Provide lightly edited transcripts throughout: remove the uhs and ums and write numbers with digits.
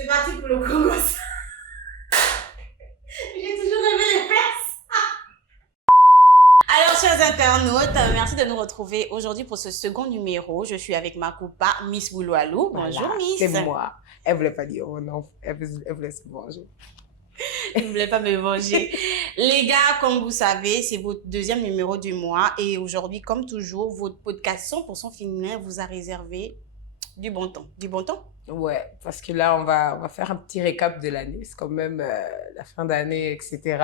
C'est parti pour le Congo. J'ai toujours aimé les fesses. Alors, chers internautes, merci de nous retrouver aujourd'hui pour ce second numéro. Je suis avec ma coupa, Miss Bouloualou. Bonjour, Voilà, Miss. c'est moi. Elle voulait pas dire oh non, elle voulait se venger. Je ne voulais pas me venger. Les gars, comme vous savez, c'est votre deuxième numéro du mois. Et aujourd'hui, comme toujours, votre podcast 100% féminin vous a réservé du bon temps. Du bon temps? Ouais, parce que là, on va faire un petit récap de l'année. C'est quand même la fin d'année, etc.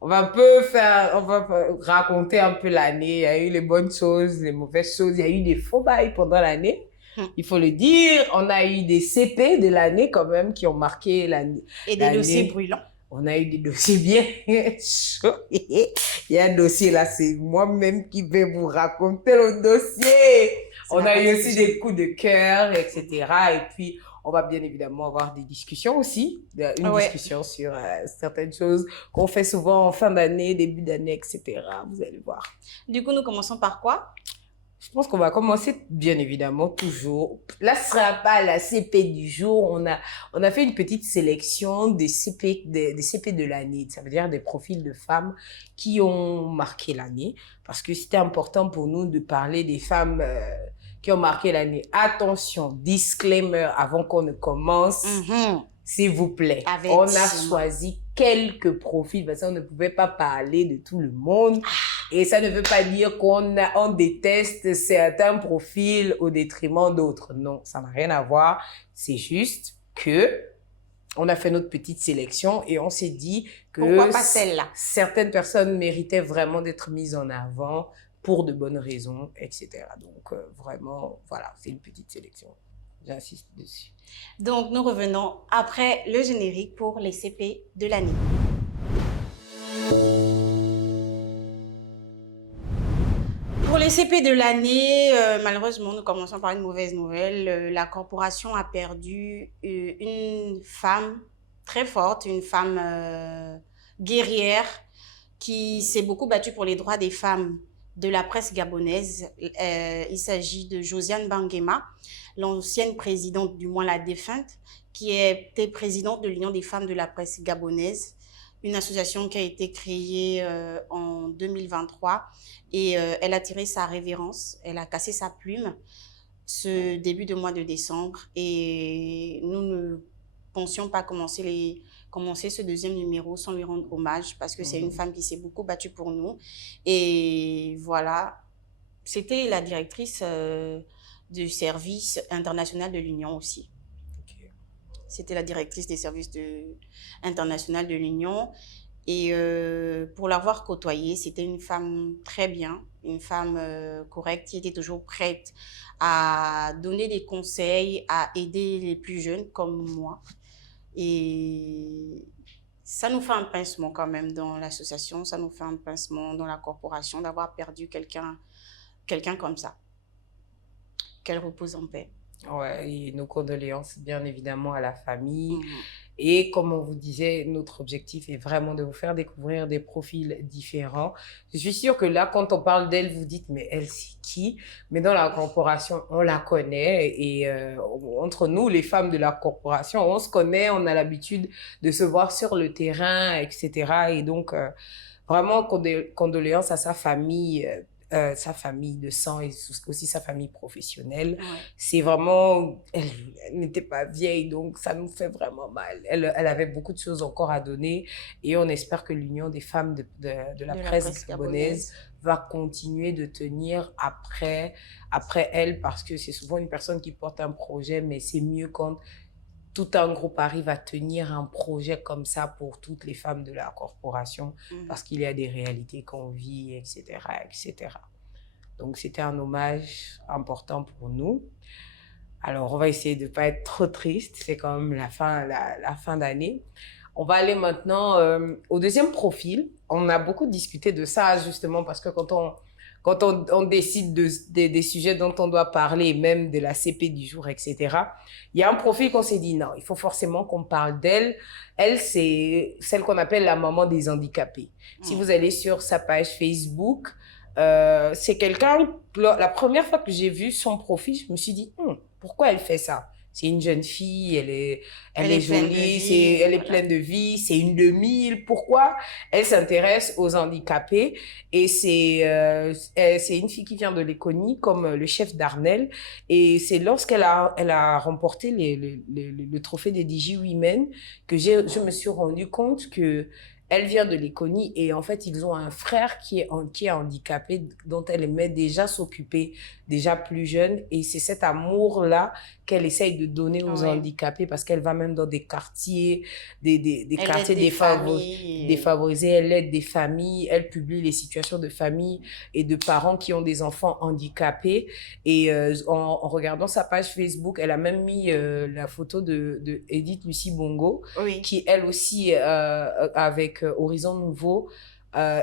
On va raconter un peu l'année. Il y a eu les bonnes choses, les mauvaises choses. Il y a eu des faux bails pendant l'année. Il faut le dire, on a eu des CP de l'année quand même qui ont marqué l'année. Et des dossiers brûlants. On a eu des dossiers bien chauds. Il y a un dossier là, c'est moi-même qui vais vous raconter le dossier. On a eu aussi des coups de cœur, etc. Et puis, on va bien évidemment avoir des discussions aussi. Discussion sur certaines choses qu'on fait souvent en fin d'année, début d'année, etc. Vous allez voir. Du coup, nous commençons par quoi? Je pense qu'on va commencer, bien évidemment, toujours. Là, ce sera pas la CP du jour. On a fait une petite sélection des CP de l'année. Ça veut dire des profils de femmes qui ont marqué l'année. Parce que c'était important pour nous de parler des femmes qui ont marqué l'année. Attention, disclaimer avant qu'on ne commence. S'il vous plaît, on a choisi quelques profils parce qu'on ne pouvait pas parler de tout le monde. Et ça ne veut pas dire on déteste certains profils au détriment d'autres. Non, ça n'a rien à voir. C'est juste que on a fait notre petite sélection et on s'est dit que pourquoi pas celle-là? Certaines personnes méritaient vraiment d'être mises en avant pour de bonnes raisons, etc. Donc, vraiment, voilà, c'est une petite sélection. J'insiste dessus. Donc, nous revenons après le générique pour les CP de l'année. Pour les CP de l'année, malheureusement, nous commençons par une mauvaise nouvelle. La corporation a perdu une femme très forte, une femme guerrière qui s'est beaucoup battue pour les droits des femmes de la presse gabonaise. Il s'agit de Josiane Banguema, l'ancienne présidente, du moins la défunte, qui était présidente de l'Union des femmes de la presse gabonaise, une association qui a été créée en 2023 et elle a tiré sa révérence, elle a cassé sa plume ce début de mois de décembre et nous ne pensions pas commencer ce deuxième numéro sans lui rendre hommage parce que c'est une femme qui s'est beaucoup battue pour nous et voilà, c'était la directrice du service international de l'Union aussi. C'était la directrice des services internationaux de l'Union. Et pour l'avoir côtoyée, c'était une femme très bien, une femme correcte qui était toujours prête à donner des conseils, à aider les plus jeunes comme moi. Et ça nous fait un pincement quand même dans l'association, ça nous fait un pincement dans la corporation d'avoir perdu quelqu'un comme ça. Qu'elle repose en paix. Ouais, et nos condoléances, bien évidemment, à la famille. Et comme on vous disait, notre objectif est vraiment de vous faire découvrir des profils différents. Je suis sûre que là, quand on parle d'elle, vous dites, mais elle, c'est qui? Mais dans la corporation, on la connaît. Et entre nous, les femmes de la corporation, on se connaît, on a l'habitude de se voir sur le terrain, etc. Et donc, vraiment, condoléances à sa famille de sang et aussi sa famille professionnelle. C'est vraiment, elle n'était pas vieille, donc ça nous fait vraiment mal. Elle avait beaucoup de choses encore à donner et on espère que l'Union des femmes de la presse gabonaise va continuer de tenir après elle parce que c'est souvent une personne qui porte un projet, mais c'est mieux quand tout un groupe arrive à tenir un projet comme ça pour toutes les femmes de la corporation parce qu'il y a des réalités qu'on vit, etc., etc. Donc, c'était un hommage important pour nous. Alors, on va essayer de ne pas être trop triste. C'est quand même la fin d'année. On va aller maintenant au deuxième profil. On a beaucoup discuté de ça, justement, parce que quand on décide des sujets dont on doit parler, même de la CP du jour, etc., il y a un profil qu'on s'est dit, non, il faut forcément qu'on parle d'elle. Elle, c'est celle qu'on appelle la maman des handicapés. Si vous allez sur sa page Facebook, c'est quelqu'un, la première fois que j'ai vu son profil, je me suis dit, pourquoi elle fait ça? c'est une jeune fille, elle Elle est est pleine de jolie, vie, elle est voilà. pleine de vie, c'est une de mille. Pourquoi elle s'intéresse aux handicapés? Et c'est une fille qui vient de Léconie, comme le chef d'Arnel. Et c'est lorsqu'elle elle a remporté le trophée des DG Women que je me suis rendu compte que elle vient de Léconie et en fait, ils ont un frère qui est handicapé, dont elle aimait déjà s'occuper, déjà plus jeune. Et c'est cet amour-là qu'elle essaye de donner aux Oui. handicapés parce qu'elle va même dans des quartiers, des Elle quartiers aide des familles. défavorisés, elle aide des familles, elle publie les situations de familles et de parents qui ont des enfants handicapés. Et en regardant sa page Facebook, elle a même mis la photo de Edith Lucie Bongo, Oui. qui elle aussi, avec Horizon Nouveau,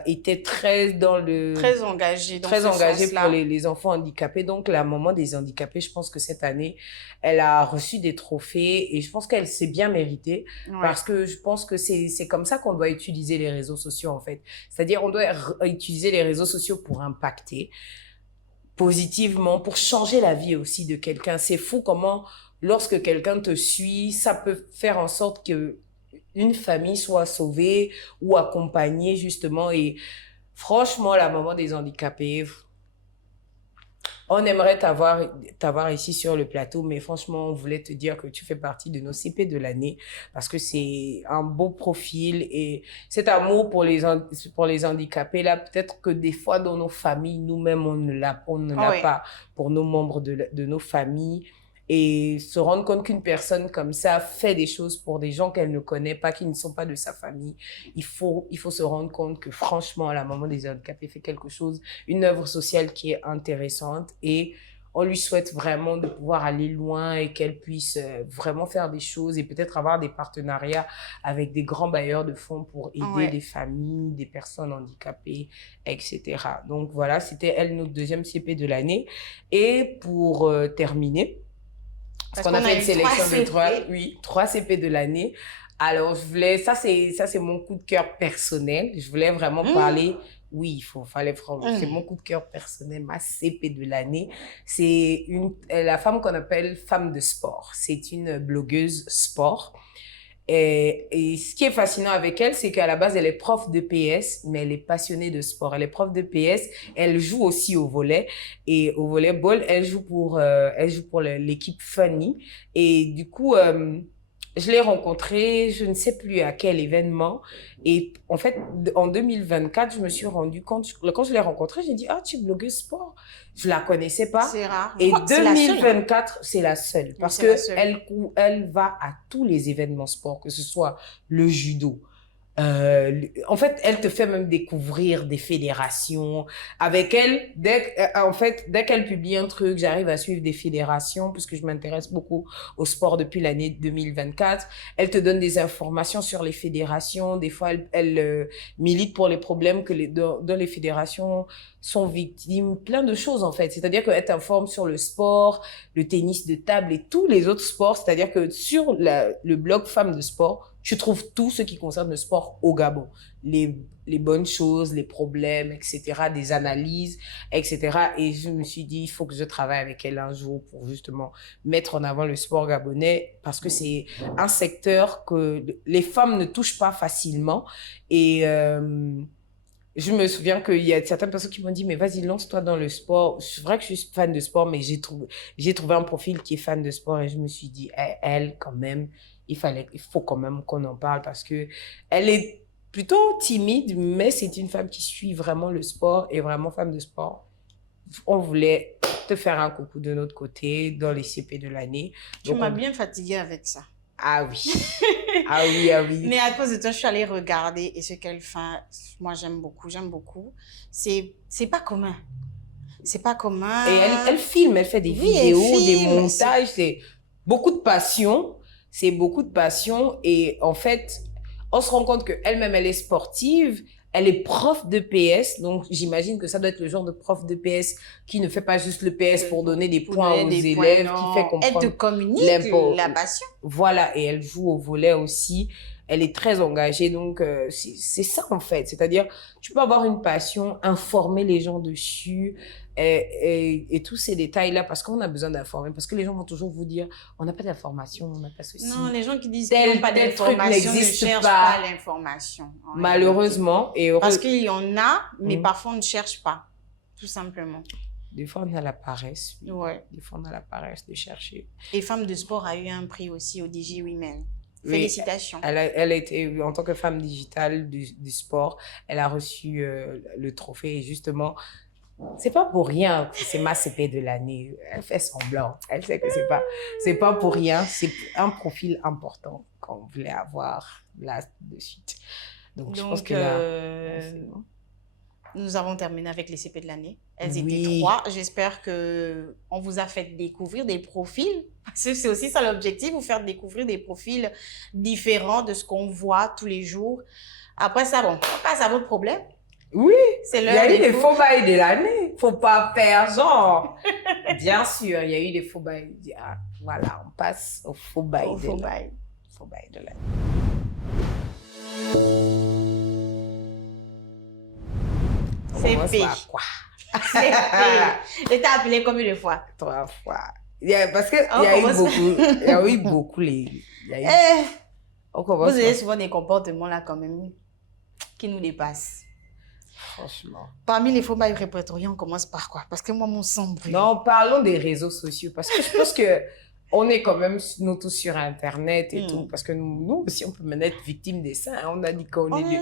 était très dans Très engagée dans très ce engagée pour sens-là. les enfants handicapés. Donc, la maman des handicapés, je pense que cette année, elle a reçu des trophées et je pense qu'elle s'est bien méritée Ouais. parce que je pense que c'est comme ça qu'on doit utiliser les réseaux sociaux, en fait. C'est-à-dire, on doit utiliser les réseaux sociaux pour impacter positivement, pour changer la vie aussi de quelqu'un. C'est fou comment, lorsque quelqu'un te suit, ça peut faire en sorte que une famille soit sauvée ou accompagnée, justement. Et franchement, la maman des handicapés, on aimerait t'avoir ici sur le plateau, mais franchement, on voulait te dire que tu fais partie de nos CP de l'année parce que c'est un beau profil et cet amour pour les handicapés, là, peut-être que des fois dans nos familles, nous-mêmes, on ne l'a Oui. pas pour nos membres de nos familles. Et se rendre compte qu'une personne comme ça fait des choses pour des gens qu'elle ne connaît pas, qui ne sont pas de sa famille, il faut se rendre compte que franchement, la maman des handicapés fait quelque chose, une œuvre sociale qui est intéressante et on lui souhaite vraiment de pouvoir aller loin et qu'elle puisse vraiment faire des choses et peut-être avoir des partenariats avec des grands bailleurs de fonds pour aider Ouais. des familles, des personnes handicapées, etc. Donc voilà, c'était elle notre deuxième CP de l'année. Et pour terminer, parce qu'on a qu'on a fait une eu trois sélection de CP. trois CP de l'année. Alors, ça c'est mon coup de cœur personnel. Je voulais vraiment parler. Oui, fallait vraiment. C'est mon coup de cœur personnel, ma CP de l'année. C'est la femme qu'on appelle femme de sport. C'est une blogueuse sport. Et ce qui est fascinant avec elle, c'est qu'à la base, elle est prof de PS, mais elle est passionnée de sport. Elle est prof de PS, elle joue aussi au volley. Et au volleyball, elle joue pour l'équipe Funny. Et du coup, je l'ai rencontrée, je ne sais plus à quel événement. Et en fait, en 2024, je me suis rendu compte, quand je l'ai rencontrée, j'ai dit, ah, tu es blogueuse sport. Je la connaissais pas. C'est rare. Et C'est la seule, hein. 2024, c'est la seule. Parce C'est que la seule. elle va à tous les événements sport, que ce soit le judo. En fait, elle te fait même découvrir des fédérations. Avec elle, dès qu'elle publie un truc, j'arrive à suivre des fédérations puisque je m'intéresse beaucoup au sport depuis l'année 2024. Elle te donne des informations sur les fédérations. Des fois, elle milite pour les problèmes dont les fédérations sont victimes. Plein de choses, en fait. C'est-à-dire qu'elle t'informe sur le sport, le tennis de table et tous les autres sports. C'est-à-dire que sur le blog Femmes de Sport, tu trouves tout ce qui concerne le sport au Gabon. Les bonnes choses, les problèmes, etc., des analyses, etc. Et je me suis dit, il faut que je travaille avec elle un jour pour justement mettre en avant le sport gabonais parce que c'est un secteur que les femmes ne touchent pas facilement. Et je me souviens qu'il y a certaines personnes qui m'ont dit, mais vas-y, lance-toi dans le sport. C'est vrai que je suis fan de sport, mais j'ai trouvé un profil qui est fan de sport et je me suis dit, elle, quand même, il faut quand même qu'on en parle parce que elle est plutôt timide, mais c'est une femme qui suit vraiment le sport et vraiment femme de sport. On voulait te faire un coucou de notre côté dans les CP de l'année. Tu m'as bien fatiguée avec ça. Ah oui. Ah oui, ah oui. Mais à cause de toi, je suis allée regarder et ce qu'elle fait, moi j'aime beaucoup, j'aime beaucoup. C'est pas commun. C'est pas commun. Et elle filme, elle fait des vidéos, des montages, c'est beaucoup de passion. C'est beaucoup de passion et en fait, on se rend compte qu'elle-même, elle est sportive, elle est prof de PS, donc j'imagine que ça doit être le genre de prof de PS qui ne fait pas juste le PS pour donner des points aux élèves, qui fait comprendre. Elle te communique la passion. Voilà, et elle joue au volley aussi. Elle est très engagée, donc c'est ça en fait. C'est-à-dire, tu peux avoir une passion, informer les gens dessus, et tous ces détails-là, parce qu'on a besoin d'informer, parce que les gens vont toujours vous dire, on n'a pas d'informations, on n'a pas ceci. Non, les gens qui disent tel- qu'ils n'ont pas tel truc d'information ne n'existe cherchent pas. pas l'information. en Malheureusement, et réalité. Parce qu'il y en a, mais Mhm. parfois on ne cherche pas, tout simplement. des fois, on a la paresse. Oui. Ouais. Des fois, on a la paresse de chercher. Et Femme de Sport a eu un prix aussi au DG Women. Oui, Félicitations. elle a été, en tant que femme digitale du sport, elle a reçu le trophée. Et justement, c'est pas pour rien que c'est ma CP de l'année. Elle fait semblant. Elle sait que c'est pas pour rien. C'est un profil important qu'on voulait avoir là de suite. Donc, je pense que là, c'est bon. Nous avons terminé avec les CP de l'année. Elles Oui. étaient 3. J'espère qu'on vous a fait découvrir des profils. Parce que c'est aussi ça l'objectif, vous faire découvrir des profils différents de ce qu'on voit tous les jours. Après ça, bon, on passe à votre problème. Oui, C'est il y l'heure a eu des des faux bails de l'année. Faut pas faire genre. Bien sûr, il y a eu des faux bails. Ah, voilà, on passe aux faux bails Au de faux l'année. bail. Faux bails de l'année. On commence CP. par quoi? CP. Et t'as appelé combien de fois? 3 fois. Parce que On il y a eu commence- beaucoup. Il y a eu beaucoup les. il y a eu- Eh, On vous commence avez par- souvent des comportements là quand même qui nous dépassent. Franchement. Parmi les faux bails répertoriés, on commence par quoi? Parce que moi, mon sang brûle. Non, parlons des réseaux sociaux parce que je pense que on est quand même nous tous sur Internet et tout parce que nous aussi on peut même être victime de ça. Hein. On a dit qu'on est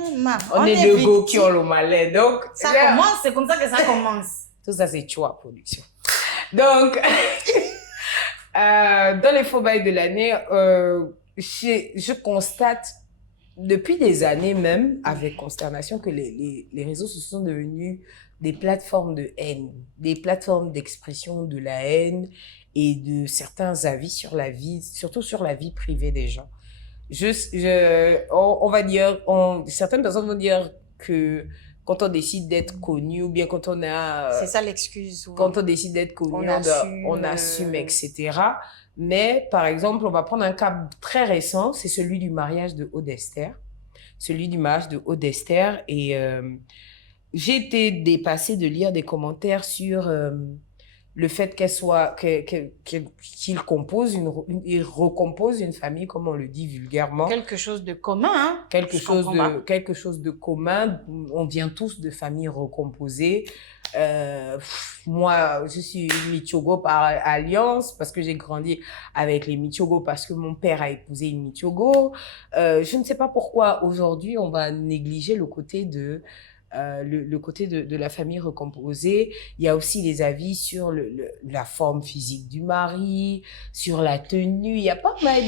on est deux go qui ont le malin. Donc Ça là, commence, c'est comme ça que ça commence. tout ça c'est Chua Production. Donc dans les faux bails de l'année, je constate depuis des années même, avec consternation, que les réseaux sociaux sont devenus des plateformes de haine, des plateformes d'expression de la haine et de certains avis sur la vie, surtout sur la vie privée des gens. On va dire, certaines personnes vont dire que quand on décide d'être connu ou bien quand on a... C'est ça l'excuse souvent. Quand on décide d'être connu, on assume, etc. Mais, par exemple, on va prendre un cas très récent, c'est celui du mariage de Aude Esther. Celui du mariage de Aude Esther. Et j'ai été dépassée de lire des commentaires sur le fait qu'il compose il recompose une famille, comme on le dit vulgairement. Quelque chose de commun, hein? Quelque chose de commun. On vient tous de familles recomposées. Moi, je suis Michogo par alliance parce que j'ai grandi avec les Michogo, parce que mon père a épousé une Michogo. Je ne sais pas pourquoi aujourd'hui on va négliger le côté de le côté de la famille recomposée. Il y a aussi les avis sur la forme physique du mari, sur la tenue. Il y a pas mal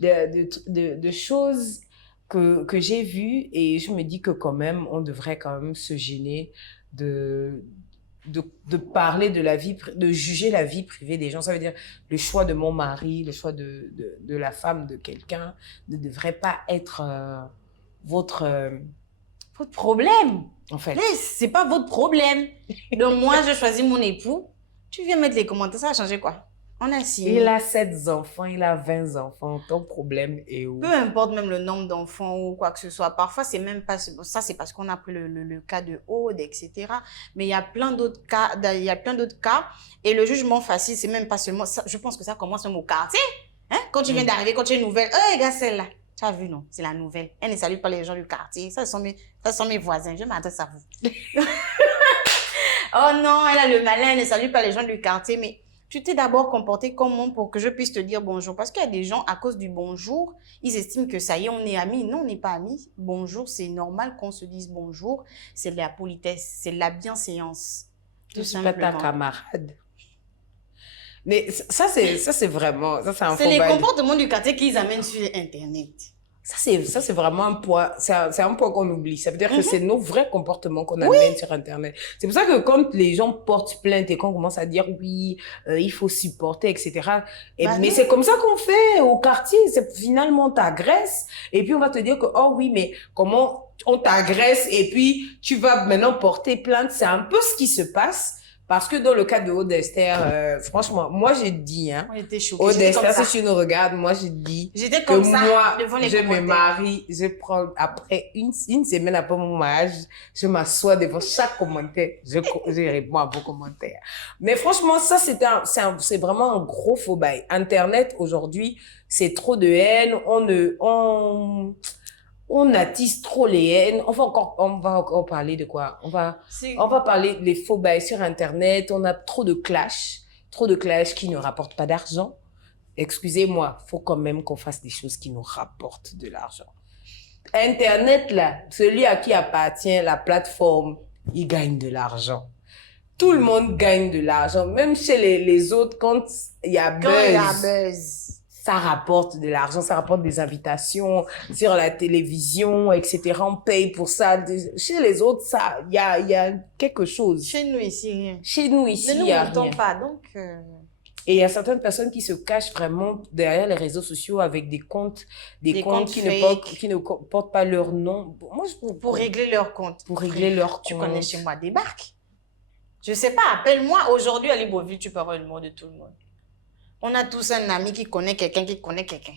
de choses que j'ai vues et je me dis que quand même, on devrait quand même se gêner de parler de la vie, de juger la vie privée des gens. Ça veut dire le choix de mon mari, le choix de la femme de quelqu'un ne devrait pas être votre problème, en fait. Mais c'est pas votre problème. Donc moi, je choisis mon époux. Tu viens mettre les commentaires, ça a changé quoi? On a signé. Il a 7 enfants, il a 20 enfants. Ton problème est où? Peu importe même le nombre d'enfants ou quoi que ce soit. Parfois, c'est même pas... Ça, c'est parce qu'on a pris le cas de Aude, etc. Mais il y a plein d'autres cas. Et le jugement facile, c'est même pas seulement... Ça, je pense que ça commence même au quartier. Hein? Quand tu viens d'arriver, quand tu es nouvelle. Oh, regarde celle-là. Tu as vu, non? C'est la nouvelle. Elle ne salue pas les gens du quartier. Ça, sont mes voisins. Je m'adresse à vous. Oh non, elle a le malin. Elle ne salue pas les gens du quartier. Mais tu t'es d'abord comporté comment pour que je puisse te dire bonjour? Parce qu'il y a des gens, à cause du bonjour, ils estiment que ça y est, on est amis. Non, on n'est pas amis. Bonjour, c'est normal qu'on se dise bonjour. C'est de la politesse, c'est de la bienséance. Je ne suis pas ta camarade. Mais ça, c'est vraiment... C'est les comportements du quartier qu'ils amènent sur Internet. Ça, c'est vraiment un point, c'est un point qu'on oublie. Ça veut dire que c'est nos vrais comportements qu'on amène sur Internet. C'est pour ça que quand les gens portent plainte et qu'on commence à dire oui, il faut supporter, etc. Mais c'est comme ça qu'on fait au quartier. C'est finalement, on t'agresse et puis on va te dire que, oh oui, mais comment on t'agresse et puis tu vas maintenant porter plainte. C'est un peu ce qui se passe Parce que dans le cas de Aude Esther, franchement, moi, j'ai dit, hein, On était choqués. Aude J'étais comme Esther, ça. si tu nous regardes, moi, j'ai dit J'étais que comme ça moi, devant les je me commentaires. marie, je prends, après une semaine après mon mariage, je m'assois devant chaque commentaire, je réponds à vos commentaires. Mais franchement, ça, c'est vraiment un gros faux bail. Internet, aujourd'hui, c'est trop de haine, on attise trop les haines. On va encore parler de quoi? On va parler des faux bails sur Internet. On a trop de clash qui ne rapportent pas d'argent. Excusez-moi, faut quand même qu'on fasse des choses qui nous rapportent de l'argent. Internet, là, celui à qui appartient la plateforme, il gagne de l'argent. Tout le monde gagne de l'argent. Même chez les autres, quand il y a buzz. Ça rapporte de l'argent, ça rapporte des invitations sur la télévision, etc. On paye pour ça. Chez les autres, ça, il y a quelque chose. Chez nous ici, rien. Chez nous ici, il Ne y a nous mentons rien. pas, donc... Et il y a certaines personnes qui se cachent vraiment derrière les réseaux sociaux avec des comptes qui ne portent pas leur nom. Moi, pour régler leur compte. Pour régler leur compte. Tu connais chez moi, débarque. Je sais pas, appelle-moi aujourd'hui à Libreville, tu peux avoir le mot de tout le monde. On a tous un ami qui connaît quelqu'un qui connaît quelqu'un.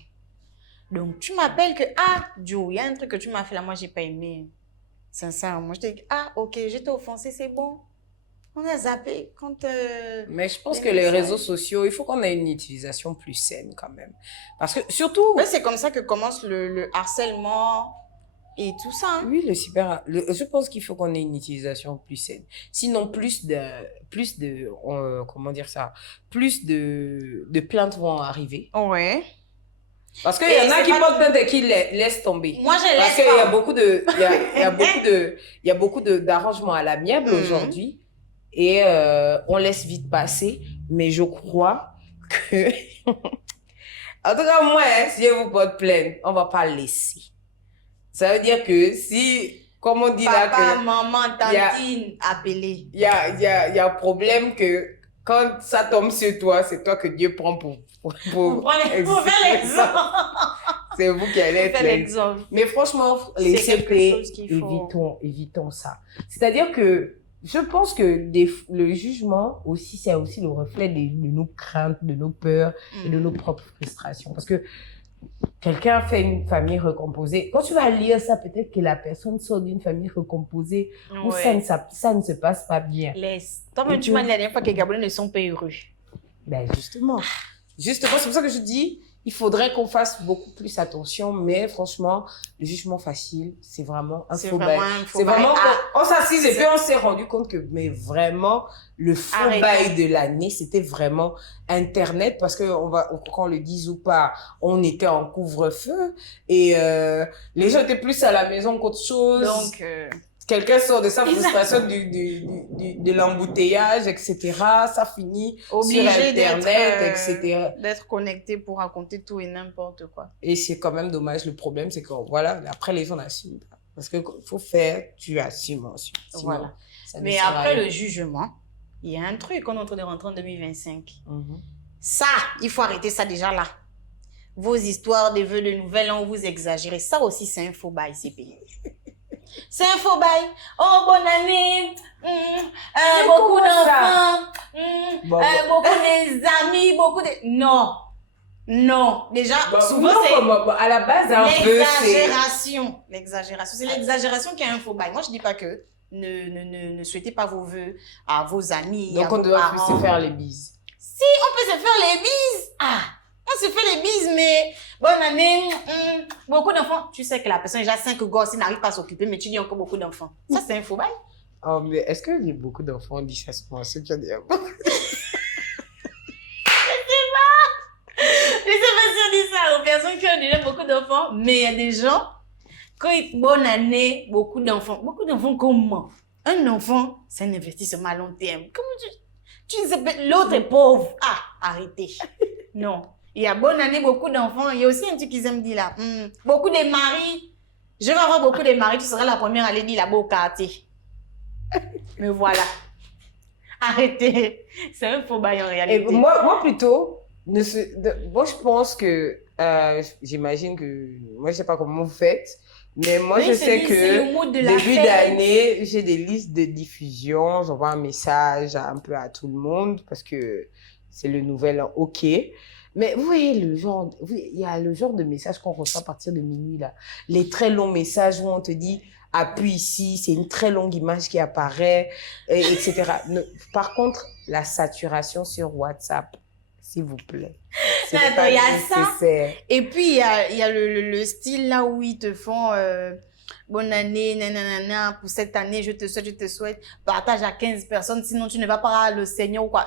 Donc, tu m'appelles que, Joe, il y a un truc que tu m'as fait là, moi, j'ai pas aimé. Sincèrement, je te dis, ok, je t'ai offensé, c'est bon. On a zappé quand... Mais je pense que les réseaux sociaux, il faut qu'on ait une utilisation plus saine quand même. Parce que surtout... Ouais, c'est comme ça que commence le harcèlement et tout ça. Hein. Oui, je pense qu'il faut qu'on ait une utilisation plus saine. Sinon, plus de plaintes vont arriver. Ouais. Parce qu'il y en a qui portent plainte et qui laissent tomber. Moi, je laisse Parce qu'il y a beaucoup d'arrangements à l'amiable aujourd'hui. Et on laisse vite passer. Mais je crois que... En tout cas, moi, si je vous porte plainte, on va pas laisser. Ça veut dire que si, comme on dit là, papa, maman, tantine, appelez. Il y a problème que quand ça tombe sur toi, c'est toi que Dieu prend pour faire l'exemple. C'est vous qui allez être l'exemple. Mais franchement, les CP, évitons ça. C'est-à-dire que je pense que le jugement aussi, c'est aussi le reflet de nos craintes, de nos peurs et de nos propres frustrations. Parce que quelqu'un fait une famille recomposée. Quand tu vas lire ça, peut-être que la personne sort d'une famille recomposée où ça ne se passe pas bien. Laisse. Toi-même, tu m'as dit la dernière fois que les Gabonais ne sont pas heureux. Ben justement. Justement, c'est pour ça que je dis, il faudrait qu'on fasse beaucoup plus attention. Mais franchement, le jugement facile, c'est vraiment un faux bail. C'est vraiment on s'assise et puis on s'est rendu compte que, mais vraiment, le faux bail de l'année, c'était vraiment Internet. Parce que qu'on le dise ou pas, on était en couvre-feu et les gens étaient plus à la maison qu'autre chose. Donc, quelqu'un sort de sa frustration de l'embouteillage, etc. Ça finit obligé sur Internet, etc. D'être connecté pour raconter tout et n'importe quoi. Et c'est quand même dommage. Le problème, c'est que, voilà, après, les gens n'assument pas. Parce que faut faire, tu assumes ensuite. Sinon, voilà. Mais après le jugement, il y a un truc, on est en train de rentrer en 2025. Ça, il faut arrêter ça déjà là. Vos histoires de vœux de nouvelles an, vous exagérez. Ça aussi, c'est un faux bail, c'est payé. C'est un faux bail. Oh, bonne année. Beaucoup d'enfants. Beaucoup d'amis. Non. Déjà, souvent, c'est... à la base, un peu, l'exagération. L'exagération. C'est l'exagération qui a un faux bail. Moi, je dis pas que ne souhaitez pas vos vœux à vos amis, donc, à vos on doit parents. se faire les bises. Si, on peut se faire les bises. On se fait les bises, mais bonne année, beaucoup d'enfants. Tu sais que la personne a déjà 5 gosses, il n'arrive pas à s'occuper, mais tu dis encore beaucoup d'enfants. Ça, c'est un faux bail. Oh, mais est-ce que beaucoup d'enfants disent ça souvent? C'est que tu as dit. Je sais pas si on dit ça aux personnes qui ont déjà beaucoup d'enfants, mais il y a des gens, quand ils bonne année, beaucoup d'enfants. Beaucoup d'enfants, comment? Un enfant, c'est un investissement à long terme. Comment tu ne sais pas, l'autre est pauvre. Arrêtez. Non. Il y a bonne année, beaucoup d'enfants. Il y a aussi un truc qu'ils aiment dire là. Beaucoup de maris. Je vais avoir beaucoup de maris. Tu seras la première à aller dire là-bas au quartier. Mais voilà. Arrêtez. C'est un faux bail en réalité. Et moi plutôt, moi je pense que, j'imagine que, moi je sais pas comment vous faites, Mais moi, Oui, je c'est sais dit, que c'est le mood de la début fête. d'année, j'ai des listes de diffusion. J'envoie un message un peu à tout le monde parce que c'est le nouvel an. OK. Mais vous voyez il y a le genre de message qu'on reçoit à partir de minuit, là. Les très longs messages où on te dit, appuie ici, c'est une très longue image qui apparaît, etc. Par contre, la saturation sur WhatsApp, s'il vous plaît. Ce Mais n'est attends, pas il y a ça. nécessaire. Et puis, il y a le style là où ils te font bonne année, nanana, pour cette année, je te souhaite. Partage à 15 personnes, sinon tu ne vas pas à le Seigneur ou quoi.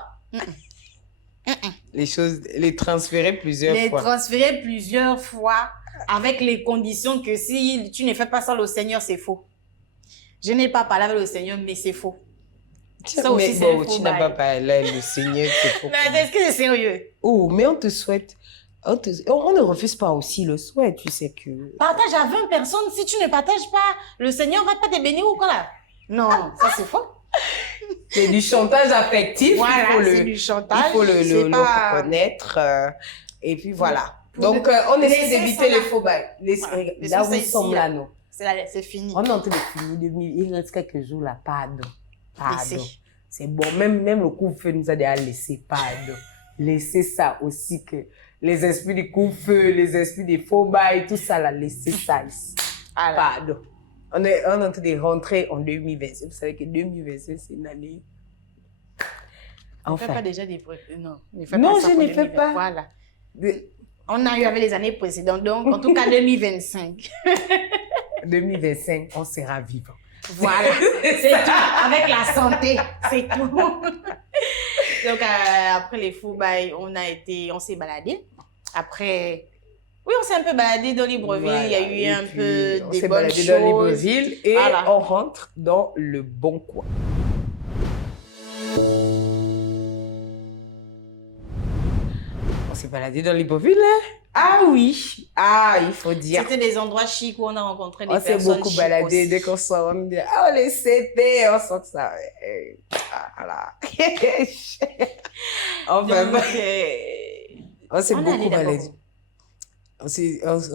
Les transférer plusieurs Les fois. transférer plusieurs fois avec les conditions que si tu ne fais pas ça au Seigneur, c'est faux. Je n'ai pas parlé avec le Seigneur, mais c'est faux. Ça aussi, Mais c'est bon, un faux tu n'as pas bail. parlé avec le Seigneur, c'est faux. Mais est-ce que c'est sérieux? Oh, mais on te souhaite. On ne refuse pas aussi le souhait, tu sais que. Partage à 20 personnes. Si tu ne partages pas, le Seigneur va pas te bénir ou quoi là? Non, ça c'est faux. C'est du chantage affectif. Voilà, il faut c'est du chantage. Il faut C'est le pas- reconnaître. Et puis voilà. Pour Donc, de- on essaie laissez d'éviter ça les là. faux bails. Voilà. Là Laissons où ça nous ici, sommes là, non. C'est fini. On est en train de finir 2000. Il reste quelques jours là. Pardon. Laissez. C'est bon. Même le couvre-feu nous a déjà laissé. Pardon. Laissez ça aussi que les esprits du couvre-feu, les esprits des faux bails, tout ça là, laissez ça ici. Voilà. Pardon. On est en train de rentrer en 2025. Vous savez que 2025, c'est une année. Ne fais pas Enfin. déjà des non. Ne fais Non, pas ça je pour ne fais 2020. pas. Voilà. De- On a eu avec les années précédentes, donc en tout cas 2025. 2025, on sera vivant. Voilà, c'est tout. Avec la santé, c'est tout. Donc après les fous, on s'est baladé. Après, oui, on s'est un peu baladé dans Libreville. Voilà. Il y a eu Et un puis, peu on des s'est bonnes baladé choses. dans Libreville et Voilà. on rentre dans le bon coin. On s'est baladé dans Libreville, hein? Ah oui, il faut dire. C'était des endroits chics où on a rencontré des On s'est personnes beaucoup chics baladé aussi. dès qu'on sort, on dit les CP, on sent que ça. Voilà. Enfin, Donc, on s'est on est beaucoup allé d'abord baladé. On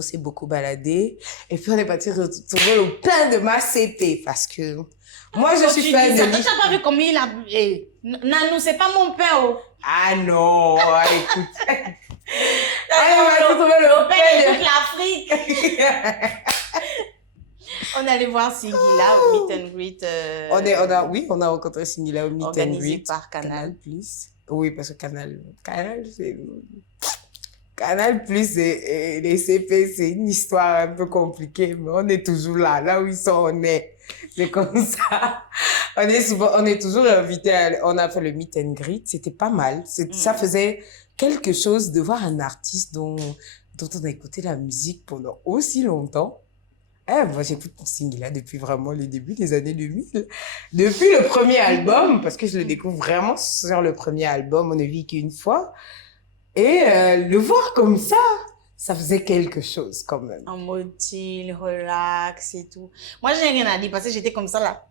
s'est beaucoup baladé. Et puis on est parti retrouver le plein de ma CP parce que moi je suis fan de Tu l'histoire. n'as pas vu comment il a. Nanou, c'est pas mon père. Oh. Ah non, écoute. On on va retrouver le père de plein toute l'Afrique. On est allé voir Singila au Meet and Greet. Oui, on a rencontré Singila au Meet and organisé Greet. par Canal. Plus. Oui, parce que Canal Plus et les CP, c'est une histoire un peu compliquée, mais on est toujours là. Là où ils sont, on est. C'est comme ça. On est toujours invités. On a fait le Meet and Greet. C'était pas mal. Ça faisait quelque chose de voir un artiste dont on a écouté la musique pendant aussi longtemps. Moi, j'écoute mon Singila depuis vraiment les débuts des années 2000. Depuis le premier album, parce que je le découvre vraiment sur le premier album, On ne vit qu'une fois. Et le voir comme ça faisait quelque chose quand même. En mode chill, relax et tout. Moi, j'ai rien à dire parce que j'étais comme ça là.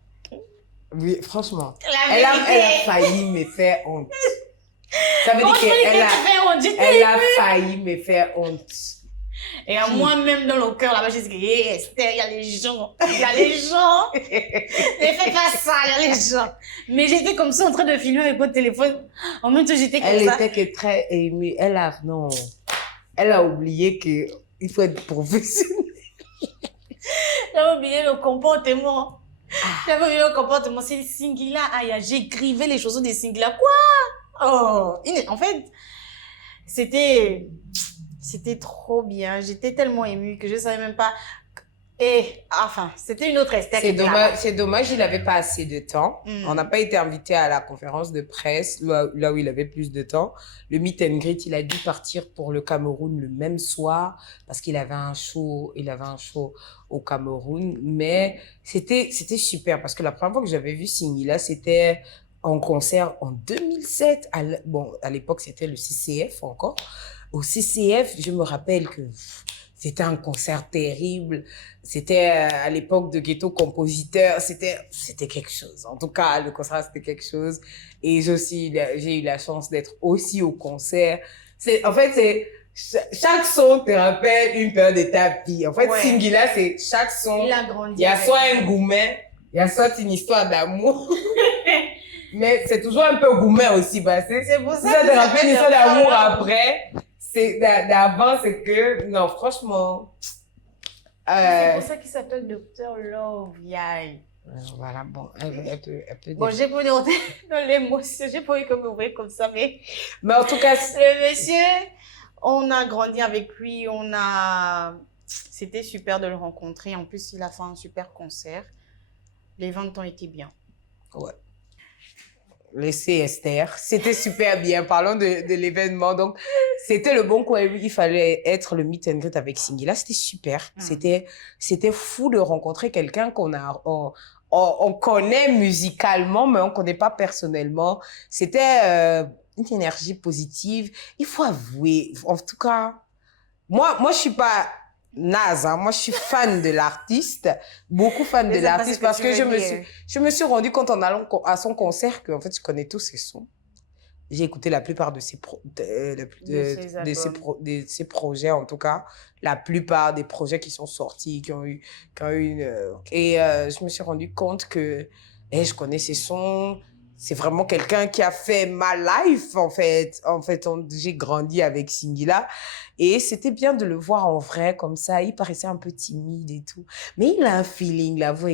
Oui, franchement. La Elle a vérité. failli me faire honte. Ça veut Comment dire je peux qu'elle dire que tu fais honte? J'étais elle a émue. failli me faire honte. Et à moi-même, dans le cœur, là-bas, j'ai dit, hey, Esther, il y a les gens. Il y a les gens. Ne fais pas ça, il y a les gens. Mais j'étais comme ça en train de filmer avec mon téléphone. En même temps, j'étais comme Elle ça. était que très émue. Elle a oublié que il faut être professionnel. J'avais oublié le comportement. J'avais oublié le comportement. C'est Singila. J'écrivais les chansons des Singila. Quoi? En fait, c'était trop bien. J'étais tellement émue que je savais même pas. Et, enfin, c'était une autre Esther. C'est dommage, il n'avait pas assez de temps. On n'a pas été invité à la conférence de presse, là où il avait plus de temps. Le Meet and Greet, il a dû partir pour le Cameroun le même soir parce qu'il avait un show au Cameroun. Mais c'était super parce que la première fois que j'avais vu Singila, c'était en concert en 2007. À l'époque, c'était le CCF encore. Au CCF, je me rappelle que c'était un concert terrible. C'était à l'époque de Ghetto Compositeur. C'était quelque chose. En tout cas, le concert, c'était quelque chose. Et j'ai eu la chance d'être aussi au concert. En fait, chaque son te rappelle une période de ta vie. En fait, Ouais. Singila, c'est chaque son. Il a grandi Il y a avec soit nous. un gourmet, il y a soit une histoire d'amour. Mais c'est toujours un peu gourmet aussi, parce que C'est pour ça si ça que te ça rappelle fait une histoire de d'amour peur. après, c'est d'avant, c'est que, non, franchement, C'est pour ça qu'il s'appelle Docteur Love, Yai. voilà, bon, elle peut Bon, dire. j'ai pas dans l'émotion, j'ai pas eu que me voir comme ça, mais Mais en tout cas, le monsieur, on a grandi avec lui, c'était super de le rencontrer. En plus, il a fait un super concert. Les 20 ans étaient bien. ouais. Laissez Esther. C'était super bien. Parlons de l'événement. Donc, c'était le bon coin. Il fallait être le meet and greet avec Singila. C'était super. C'était fou de rencontrer quelqu'un on connaît musicalement, mais on connaît pas personnellement. C'était une énergie positive. Il faut avouer. En tout cas, moi, je suis pas naze, hein. Moi, je suis fan de l'artiste, beaucoup fan de l'artiste, parce que je me suis rendu compte en allant à son concert que, en fait, je connais tous ses sons. J'ai écouté la plupart de ses projets, en tout cas, la plupart des projets qui sont sortis, qui ont eu je me suis rendu compte que, je connais ses sons. C'est vraiment quelqu'un qui a fait ma life, en fait. J'ai grandi avec Singila. Et c'était bien de le voir en vrai, comme ça. Il paraissait un peu timide et tout. Mais il a un feeling, la voix.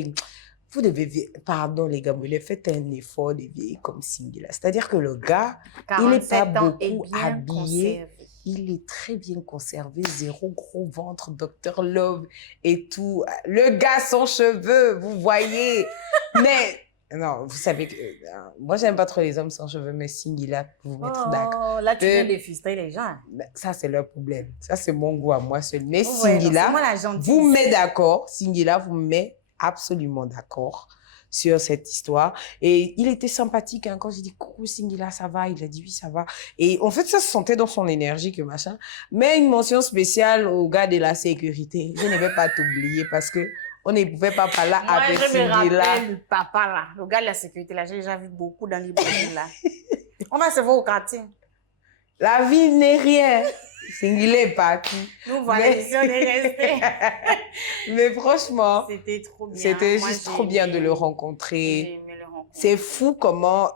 Vous devez, pardon les gars, mais faites un effort de vieillir comme Singila. C'est-à-dire que le gars, il n'est pas beaucoup habillé. Il est très bien conservé, zéro gros ventre, Dr Love et tout. Le gars sans cheveux, vous voyez. Mais... Non, vous savez que moi, j'aime pas trop les hommes sans cheveux, mais Singila, pour vous mettre d'accord. Oh, là, tu viens de frustrer les gens. Ça, c'est leur problème. Ça, c'est mon goût à moi seul. Mais Ouais, Singila, non, vous me met d'accord. Singila vous me met absolument d'accord sur cette histoire. Et il était sympathique, hein. Quand j'ai dit, coucou Singila, ça va? Il a dit, oui, ça va. Et en fait, ça se sentait dans son énergie que machin. Mais une mention spéciale au gars de la sécurité. Je ne vais pas t'oublier parce que on ne pouvait pas parler avec Singila. Moi, je me rappelle du papa, là. Le gars de la sécurité, là. J'ai déjà vu beaucoup dans les bouquins, là. On va se voir au quartier. La vie n'est rien. Singila est parti. Nous voilà ici, on est restés. Mais franchement, c'était trop bien. C'était juste trop bien de le rencontrer. J'ai aimé le rencontrer. C'est fou comment,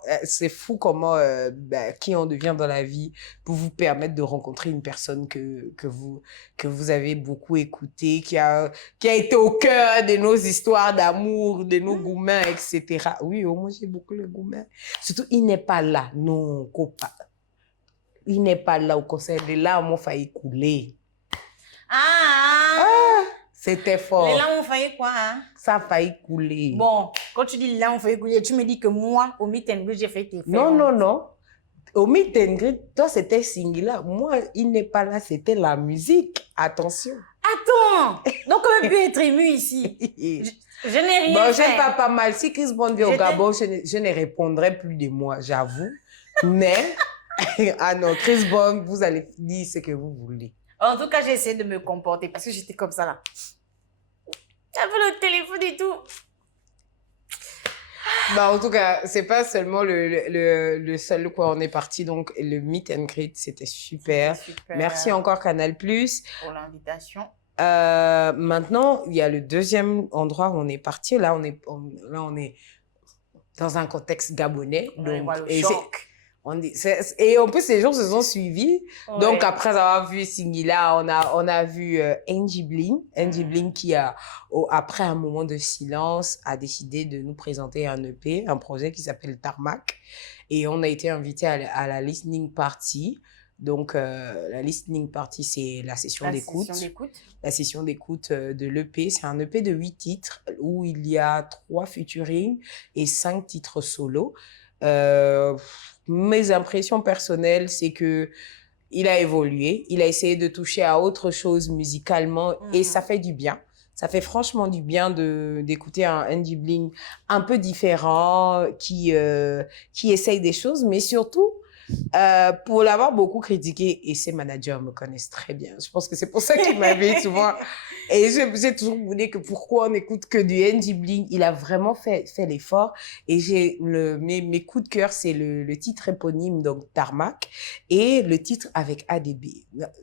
qui on devient dans la vie pour vous permettre de rencontrer une personne que vous avez beaucoup écouté, qui a été au cœur de nos histoires d'amour, de nos gourmets, etc. Oui, moi j'ai beaucoup le gourmet. Surtout, il n'est pas là, non, copain. Il n'est pas là au concert. Les larmes ont failli couler. C'était fort. Les larmes ont failli quoi, hein? Ça a failli couler. Bon, quand tu dis les larmes ont failli couler, tu me dis que moi, au meet and greet, j'ai fait tes faits. Non. Au meet and greet, toi, c'était Singila. Moi, il n'est pas là, c'était la musique. Attention. Attends! Donc, on peut plus être ému ici. Je n'ai rien fait. J'aime pas mal. Si Chris Brown vient au Gabon, je ne répondrai plus de moi, j'avoue. Mais... ah non, Chris Brown, vous allez dire ce que vous voulez. En tout cas, j'ai essayé de me comporter parce que j'étais comme ça là. J'avais le téléphone et tout. En tout cas, c'est pas seulement le seul quoi on est parti. Donc, le meet and greet, c'était super. Merci encore Canal+. Pour l'invitation. Maintenant, il y a le deuxième endroit où on est parti. Là, on est dans un contexte gabonais. Donc, et en plus, les gens se sont suivis. Ouais. Donc, après avoir vu Singila, on a vu Angie Bling. Angie Bling qui après un moment de silence, a décidé de nous présenter un EP, un projet qui s'appelle Tarmac. Et on a été invité à la listening party. Donc, la listening party, c'est la session d'écoute. La session d'écoute de l'EP. C'est un EP de 8 titres où il y a 3 featuring et 5 titres solo. Mes impressions personnelles, c'est que il a évolué, il a essayé de toucher à autre chose musicalement et ça fait du bien. Ça fait franchement du bien d'écouter un Angie Bling un peu différent qui essaye des choses, mais surtout pour l'avoir beaucoup critiqué, et ses managers me connaissent très bien. Je pense que c'est pour ça qu'ils m'invitent souvent Et j'ai toujours voulu que pourquoi on n'écoute que du NG Bling. Il a vraiment fait l'effort. Et mes coups de cœur, c'est le titre éponyme, donc Tarmac, et le titre avec ADB.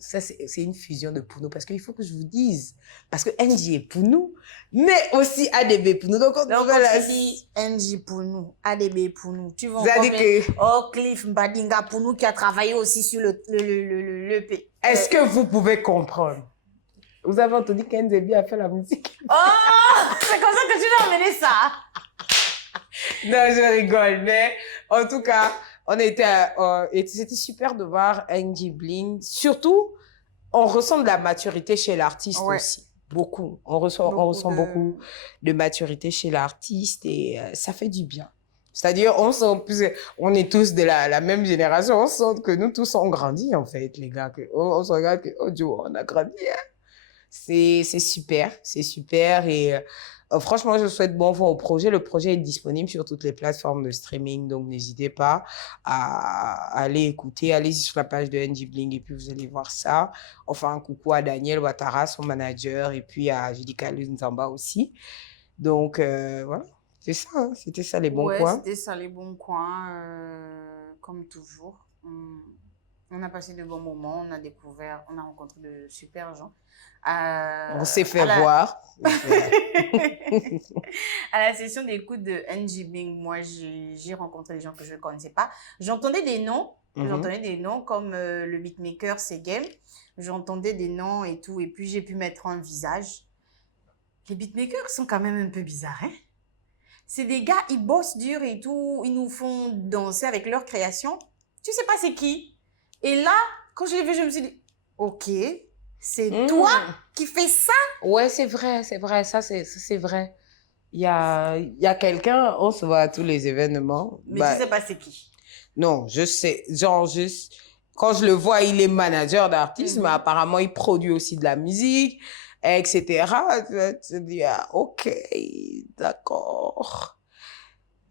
Ça, c'est une fusion de Pounou. Parce qu'il faut que je vous dise, parce que NG est Pounou, mais aussi ADB Pounou. Donc, Donc, quand tu dis NG Pounou, ADB Pounou, tu vas encore que... Oh, Cliff Badinga Pounou qui a travaillé aussi sur le P. Est-ce que vous pouvez comprendre? Vous avez entendu qu'Nzebi a fait la musique? Oh, c'est comme ça que tu vas emmener ça. Non, je rigole, mais en tout cas, c'était super de voir NG Bling. Surtout, on ressent de la maturité chez l'artiste aussi. Beaucoup. On ressent beaucoup de maturité chez l'artiste et ça fait du bien. C'est-à-dire, on est tous de la même génération. On sent que nous tous on grandit, en fait, les gars. On se regarde que, oh Dieu, on a grandi, hein. C'est super et franchement, je souhaite bon vent au projet. Le projet est disponible sur toutes les plateformes de streaming, donc n'hésitez pas à aller écouter. Allez-y sur la page de NG Bling et puis vous allez voir ça. Enfin, un coucou à Daniel Ouattara, son manager, et puis à Judika Nzamba aussi. Donc, voilà, c'est ça, hein. C'était ça les bons coins. C'était ça les bons coins, comme toujours. On a passé de bons moments, on a rencontré de super gens. On s'est fait voir. À la session d'écoute de NG Bling, moi, j'ai rencontré des gens que je ne connaissais pas. J'entendais des noms. J'entendais des noms comme le beatmaker, c'est Game. J'entendais des noms et tout. Et puis, j'ai pu mettre un visage. Les beatmakers sont quand même un peu bizarres, hein? C'est des gars, ils bossent dur et tout. Ils nous font danser avec leur création. Tu sais pas c'est qui. Et là, quand je l'ai vu, je me suis dit, OK, c'est toi qui fais ça? Ouais, c'est vrai. Ça, c'est vrai. Il y a quelqu'un, on se voit à tous les événements. Mais tu sais pas c'est qui? Non, je sais. Genre, juste, quand je le vois, il est manager d'artiste, mais apparemment, il produit aussi de la musique, etc. Tu te dis, ah, OK, d'accord.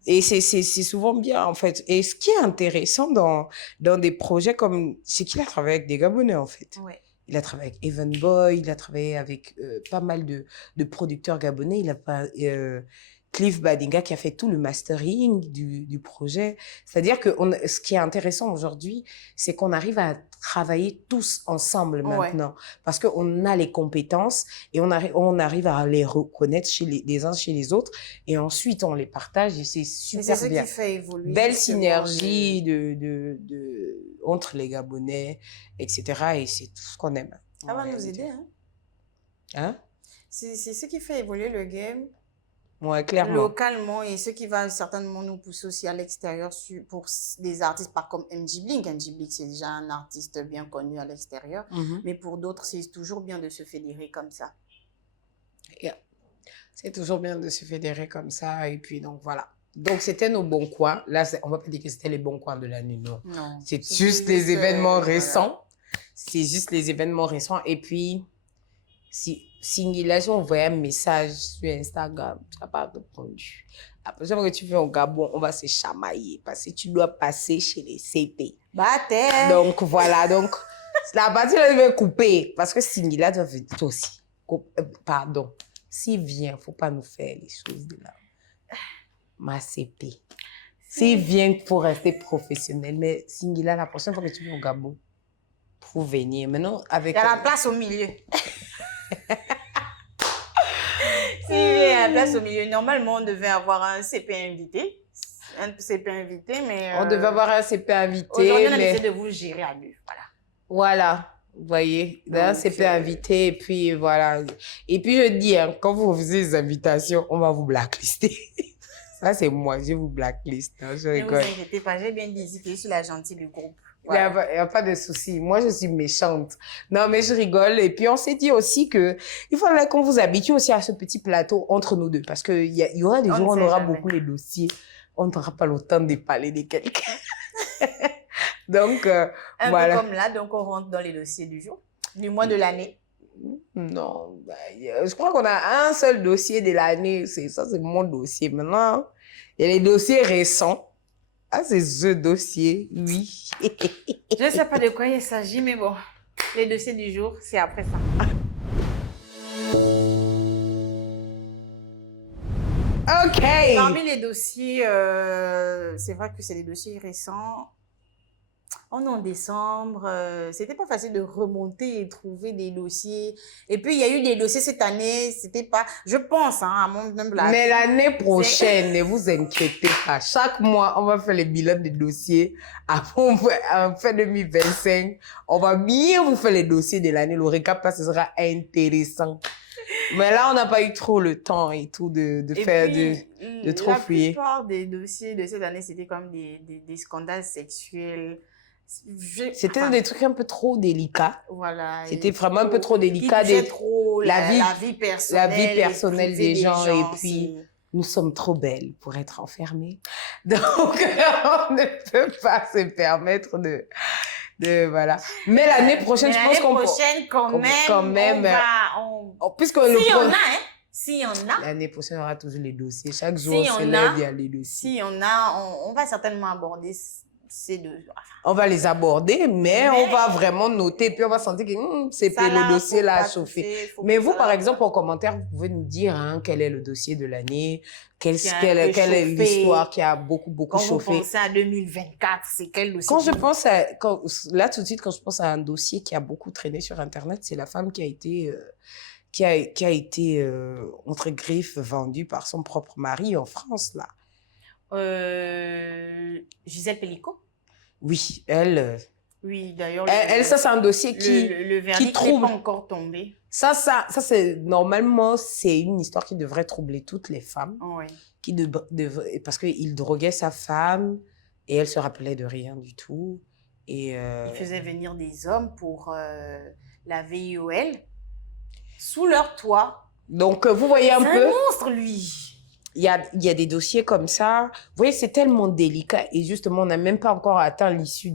Et c'est souvent bien, en fait. Et ce qui est intéressant dans des projets comme... C'est qu'il a travaillé avec des Gabonais, en fait. Ouais. Il a travaillé avec Evan Boy, il a travaillé avec pas mal de producteurs gabonais. Il a pas... Cliff Badinga qui a fait tout le mastering du projet. C'est-à-dire que ce qui est intéressant aujourd'hui, c'est qu'on arrive à travailler tous ensemble maintenant. Parce qu'on a les compétences et on arrive à les reconnaître les uns chez les autres. Et ensuite, on les partage et c'est super bien. C'est ce qui fait évoluer. Belle synergie entre les Gabonais, etc. Et c'est tout ce qu'on aime. Ça va nous aider, hein? Hein? C'est ce qui fait évoluer le game. Ouais, clairement. Localement, et ce qui va certainement nous pousser aussi à l'extérieur pour des artistes pas comme NG Bling. NG Bling, c'est déjà un artiste bien connu à l'extérieur. Mais pour d'autres, c'est toujours bien de se fédérer comme ça. Yeah. C'est toujours bien de se fédérer comme ça. Et puis, donc, voilà. Donc, c'était nos bons coins. Là, on va pas dire que c'était les bons coins de l'année, non. C'est juste les événements récents. Voilà. C'est juste les événements récents. Et puis, si Singila, j'ai envoyé un message sur Instagram, tu n'as pas répondu. La prochaine fois que tu viens au Gabon, on va se chamailler parce que tu dois passer chez les CP. Bâtard. Donc voilà, donc la partie là, je vais couper parce que Singila doit venir aussi. Pardon. S'il vient, il ne faut pas nous faire les choses de là. Ma CP. S'il vient, il faut rester professionnel. Mais Singila, la prochaine fois que tu viens au Gabon, il faut venir. Maintenant, avec... Il y a la place au milieu. Si, il y a la place au milieu. Normalement, on devait avoir un CP invité. Mais... On devait avoir un CP invité. Aujourd'hui, on a essayé de vous gérer à deux. Voilà. Vous voyez, un CP invité, et puis voilà. Et puis, je dis, hein, quand vous faisiez les invitations, on va vous blacklister. Ça, c'est moi, je vous blacklist. Hein, je rigole. Ne vous inquiétez pas, j'ai bien dit que je suis la gentille du groupe. Voilà. Il n'y a pas de souci. Moi, je suis méchante. Non, mais je rigole. Et puis, on s'est dit aussi que il faudrait qu'on vous habitue aussi à ce petit plateau entre nous deux. Parce qu'il y aura des jours où on aura beaucoup les dossiers. On n'aura pas le temps de parler de quelqu'un. Donc, voilà. Un peu comme là, donc on rentre dans les dossiers du jour, du mois de l'année. Non, je crois qu'on a un seul dossier de l'année. Ça, c'est mon dossier. Maintenant, il y a les dossiers récents. Ah, c'est ce dossier, oui. Je ne sais pas de quoi il s'agit, mais bon, les dossiers du jour, c'est après ça. OK. Parmi les dossiers, c'est vrai que c'est des dossiers récents. On est en décembre, c'était pas facile de remonter et trouver des dossiers. Et puis, il y a eu des dossiers cette année, c'était pas, je pense, hein, à mon humble avis. Mais l'année prochaine, ne vous inquiétez pas. Chaque mois, on va faire les bilans des dossiers. Avant, en fin 2025, on va bien vous faire les dossiers de l'année. Le récap, là, ce sera intéressant. Mais là, on n'a pas eu trop le temps et tout de Et faire, puis, de trop la fouiller. plupart des dossiers de cette année, c'était comme des scandales sexuels. C'était Enfin, des trucs un peu trop délicats. voilà. C'était vraiment un peu trop délicat. Qui touchait trop la vie personnelle, la vie personnelle privée des gens. Et puis, nous sommes trop belles pour être enfermées. Donc, on ne peut pas se permettre de voilà. Mais l'année prochaine, je pense qu'on peut. L'année prochaine, quand même, puisque s'il y en a, hein. S'il y en a. L'année prochaine, on aura toujours les dossiers. Chaque jour, Si on se on lève, a- il y a les dossiers. Si on a, on va certainement aborder ces deux. Enfin, On va les aborder, mais on va vraiment noter. Puis on va sentir que ça le là, dossier faut là a pas chauffé. toucher, faut Mais que vous, ça par là- exemple, en commentaire, vous pouvez nous dire quel est le dossier de l'année, quelle Qui a un est peu chauffé. l'histoire qui a beaucoup Quand vous chauffé. pensez à 2024, c'est quel dossier? Quand je pense là tout de suite, quand je pense à un dossier qui a beaucoup traîné sur Internet, c'est la femme qui a été, entre griffes, vendue par son propre mari en France, là. Gisèle Pellico? Oui, elle, Oui, d'ailleurs. ça, c'est un dossier le verdict n'est trouble. pas encore tombé. Ça, normalement, c'est une histoire qui devrait troubler toutes les femmes. Oui. Parce qu'il droguait sa femme et elle se rappelait de rien du tout. Et, Il faisait venir des hommes pour la VIOL sous leur toit. Donc, vous voyez un C'est peu, un monstre, lui. il y a des dossiers comme ça. Vous voyez, c'est tellement délicat. Et justement, on n'a même pas encore atteint l'issue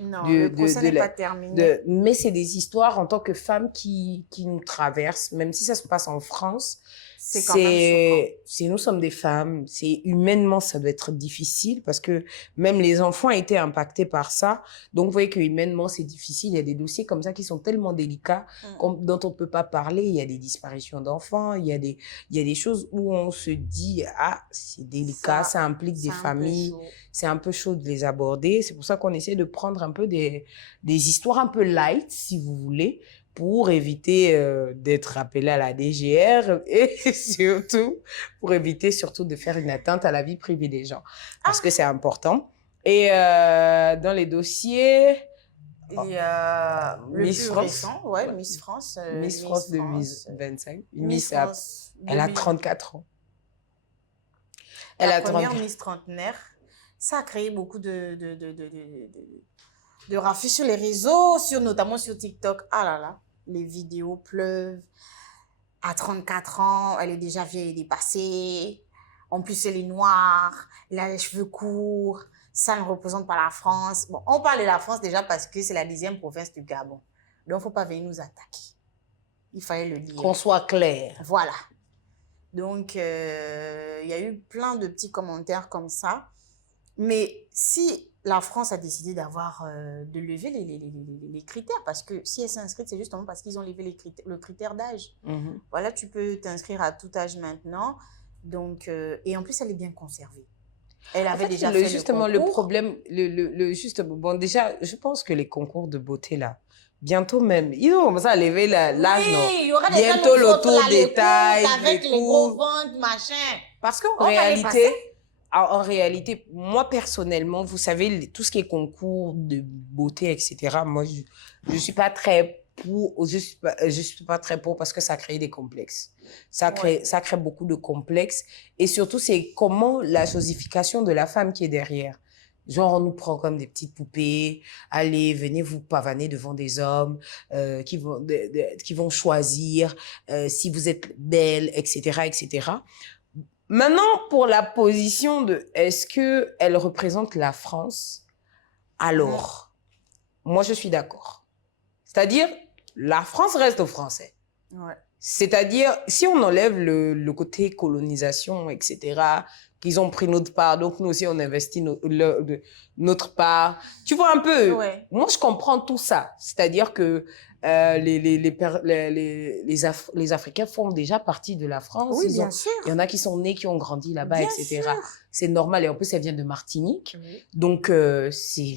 Non, de- le procès de n'est la- pas terminé. mais c'est des histoires en tant que femmes qui nous traversent, même si ça se passe en France. C'est quand même choquant. Nous sommes des femmes, humainement, ça doit être difficile parce que même les enfants ont été impactés par ça. Donc, vous voyez que humainement, c'est difficile. Il y a des dossiers comme ça qui sont tellement délicats dont on ne peut pas parler. Il y a des disparitions d'enfants, il y a des choses où on se dit, ah, c'est délicat, ça implique des C'est un peu familles. chaud. C'est un peu chaud de les aborder. C'est pour ça qu'on essaie de prendre un peu des histoires un peu light, si vous voulez, pour éviter d'être appelé à la DGR et surtout pour éviter surtout de faire une atteinte à la vie privée des gens. Parce que c'est important. Et dans les dossiers... Il y a le Miss plus France. récent, ouais, Miss France. Miss France 2025. Miss Elle France a 2000. 34 ans. Elle La a première 34 Miss trentenaire. Ça a créé beaucoup de raffus sur les réseaux, notamment sur TikTok. Ah là là, les vidéos pleuvent. À 34 ans, elle est déjà vieille et dépassée. En plus, elle est noire, elle a les cheveux courts. Ça ne représente pas la France. Bon, on parle de la France déjà parce que c'est la 10e province du Gabon. Donc, il ne faut pas venir nous attaquer. Il fallait le dire. Qu'on soit clair. Voilà. Donc, il y a eu plein de petits commentaires comme ça. Mais si la France a décidé de lever les critères, parce que si elle s'est inscrite, c'est justement parce qu'ils ont levé le critère d'âge. Voilà, tu peux t'inscrire à tout âge maintenant. Donc, et en plus, elle est bien conservée. Elle avait déjà fait justement, le le concours. problème, bon, déjà, je pense que les concours de beauté, là, bientôt même, ils vont commencer à lever l'âge, non? Oui, il y aura Bientôt des l'autour là, des les tailles, courses avec les les gros cours. ventres, machin. Parce On va les passer. en réalité, moi, personnellement, vous savez, tout ce qui est concours de beauté, etc., moi, je suis pas très pour, je suis pas très pour parce que ça crée des complexes. Ça crée beaucoup de complexes. Et surtout, c'est comment la chosification de la femme qui est derrière. Genre, on nous prend comme des petites poupées. Allez, venez vous pavaner devant des hommes qui vont choisir si vous êtes belle, etc., etc. Maintenant, pour la position de est-ce qu'elle représente la France, alors, moi, je suis d'accord. C'est-à-dire, la France reste aux Français. Ouais. C'est-à-dire, si on enlève le côté colonisation, etc., qu'ils ont pris notre part, donc nous aussi, on investit notre part. Tu vois un peu, Ouais. moi, je comprends tout ça. C'est-à-dire que les Africains font déjà partie de la France. Oui, bien sûr. Il y en a qui sont nés, qui ont grandi là-bas, Bien etc. sûr. C'est normal. Et en plus, elle vient de Martinique. Oui. Donc, c'est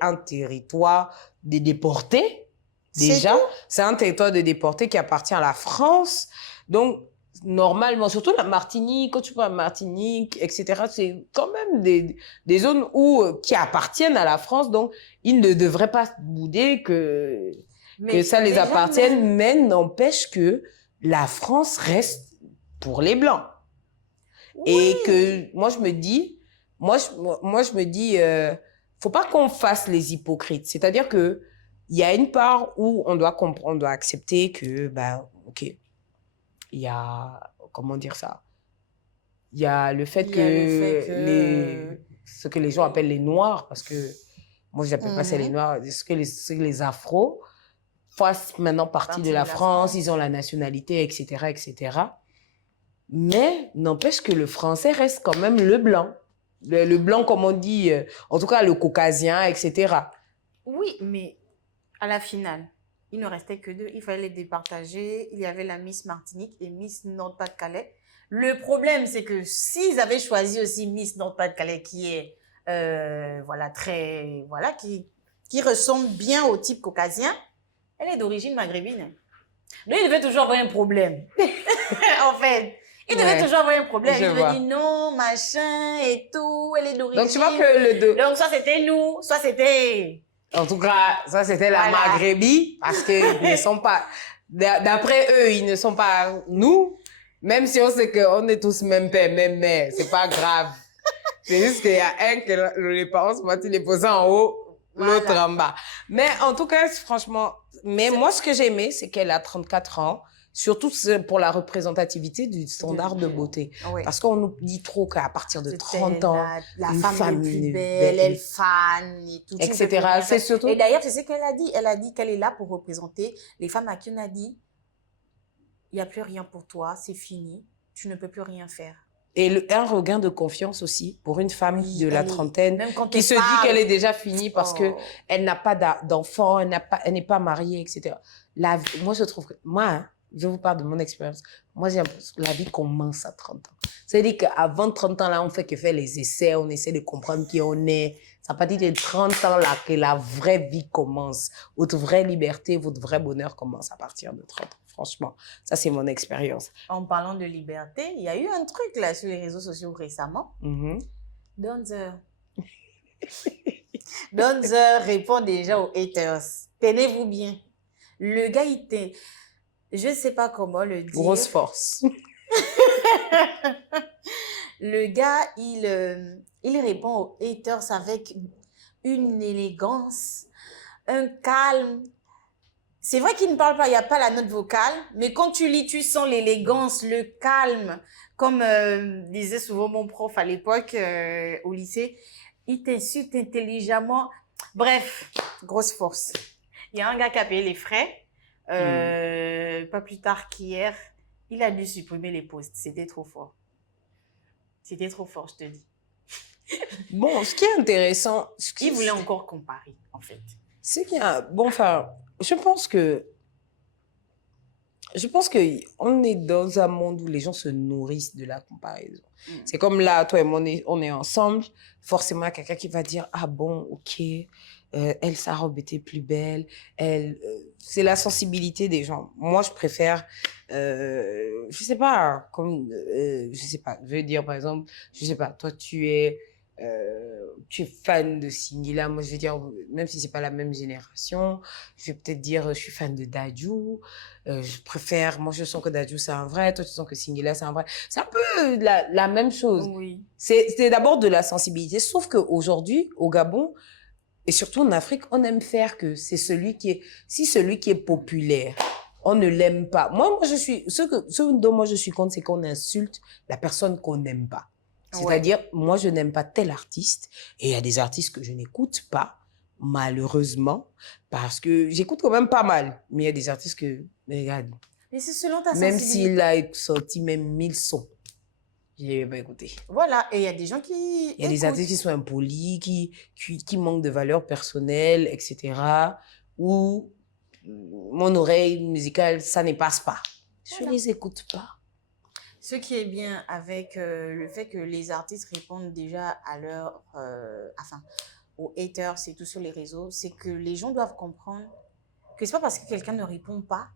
un territoire de déportés, déjà. C'est un territoire de déportés qui appartient à la France. Donc, normalement, surtout la Martinique, quand tu parles Martinique, etc., c'est quand même des zones qui appartiennent à la France. Donc, ils ne devraient pas bouder que ça les appartienne, mais n'empêche que la France reste pour les Blancs. Oui. Et que moi, je me dis, faut pas qu'on fasse les hypocrites. C'est-à-dire que il y a une part où on doit comprendre, on doit accepter que, ok, il y a, comment dire ça? Il y a le fait que ce que les gens appellent les Noirs, parce que moi, je n'appelle pas ça les Noirs, ce que les Afros fassent maintenant partie de la France, ils ont la nationalité, etc., etc. Mais n'empêche que le français reste quand même le blanc. Le blanc, comme on dit, en tout cas le caucasien, etc. Oui, mais à la finale, il ne restait que deux. Il fallait les départager. Il y avait la Miss Martinique et Miss Nord-Pas-de-Calais. Le problème, c'est que s'ils avaient choisi aussi Miss Nord-Pas-de-Calais, qui est, qui ressemble bien au type caucasien, elle est d'origine maghrébine. Donc, il devait toujours avoir un problème. En fait. Il devait toujours avoir un problème. Il devait dire non, machin et tout. Elle est d'origine. Donc, tu vois que Donc, soit c'était nous, soit c'était... En tout cas, ça, c'était la Maghrébie. Parce qu'ils ne sont pas... D'après eux, ils ne sont pas nous. Même si on sait qu'on est tous même père, même mère. C'est pas grave. C'est juste qu'il y a un que les parents se mettent les posés en haut, l'autre en bas. Mais en tout cas, franchement... Mais moi, ce que j'ai aimé, c'est qu'elle a 34 ans. Surtout pour la représentativité du standard de beauté. Oui. Parce qu'on nous dit trop qu'à partir de 30 ans, la femme est plus belle, elle fan, et tout, etc. C'est surtout... Et d'ailleurs, c'est ce qu'elle a dit. Elle a dit qu'elle est là pour représenter les femmes à qui on a dit il n'y a plus rien pour toi, c'est fini, tu ne peux plus rien faire. Et un regain de confiance aussi pour une femme de la trentaine qui se dit qu'elle est déjà finie parce qu'elle n'a pas d'enfant, elle n'est pas mariée, etc. Moi, je trouve que... je vous parle de mon expérience. Moi, j'ai l'impression que la vie commence à 30 ans. C'est-à-dire qu'avant 30 ans, là, on fait que faire les essais, on essaie de comprendre qui on est. C'est à partir de 30 ans, là, que la vraie vie commence. Votre vraie liberté, votre vrai bonheur commence à partir de 30 ans. Franchement, ça, c'est mon expérience. En parlant de liberté, il y a eu un truc, là, sur les réseaux sociaux récemment. Donzer répond déjà aux haters. Tenez-vous bien. Le gars, je ne sais pas comment le dire. Grosse force. Le gars, il répond aux haters avec une élégance, un calme. C'est vrai qu'il ne parle pas, il n'y a pas la note vocale, mais quand tu lis, tu sens l'élégance, le calme. Comme disait souvent mon prof à l'époque au lycée, il t'insulte intelligemment. Bref, grosse force. Il y a un gars qui a payé les frais. Pas plus tard qu'hier, il a dû supprimer les posts. C'était trop fort. C'était trop fort, je te dis. Bon, ce qui est intéressant... Il voulait encore comparer, en fait. C'est qu'il y a... Bon, enfin, je pense que on est dans un monde où les gens se nourrissent de la comparaison. C'est comme là, toi et moi, on est ensemble. Forcément, il y a quelqu'un qui va dire « Ah bon, ok, elle, sa robe était plus belle. » C'est la sensibilité des gens. Moi, je préfère... je sais pas, je veux dire, par exemple, je sais pas, toi, tu es fan de Singila. Moi, je vais dire, même si c'est pas la même génération, je vais peut-être dire, je suis fan de Dadju. Je préfère, moi, je sens que Dadju, c'est un vrai. Toi, tu sens que Singila, c'est un vrai. C'est un peu la même chose. Oui. C'est d'abord de la sensibilité. Sauf qu'aujourd'hui, au Gabon, et surtout en Afrique, on aime faire que c'est celui qui est populaire, on ne l'aime pas. Ce dont moi je suis contre, c'est qu'on insulte la personne qu'on n'aime pas. C'est-à-dire, moi, je n'aime pas tel artiste, et il y a des artistes que je n'écoute pas, malheureusement, parce que j'écoute quand même pas mal. Mais il y a des artistes que, regarde, mais c'est selon ta même sensibilité. s'il a sorti même 1000 sons, je ne vais pas écouter. Voilà, et il y a des gens qui Il y a des artistes qui sont impolis, qui manquent de valeur personnelle, etc. où mon oreille musicale, ça ne passe pas. Je ne les écoute pas. Ce qui est bien avec le fait que les artistes répondent déjà à leur, aux haters et tout sur les réseaux, c'est que les gens doivent comprendre que c'est pas parce que quelqu'un ne répond pas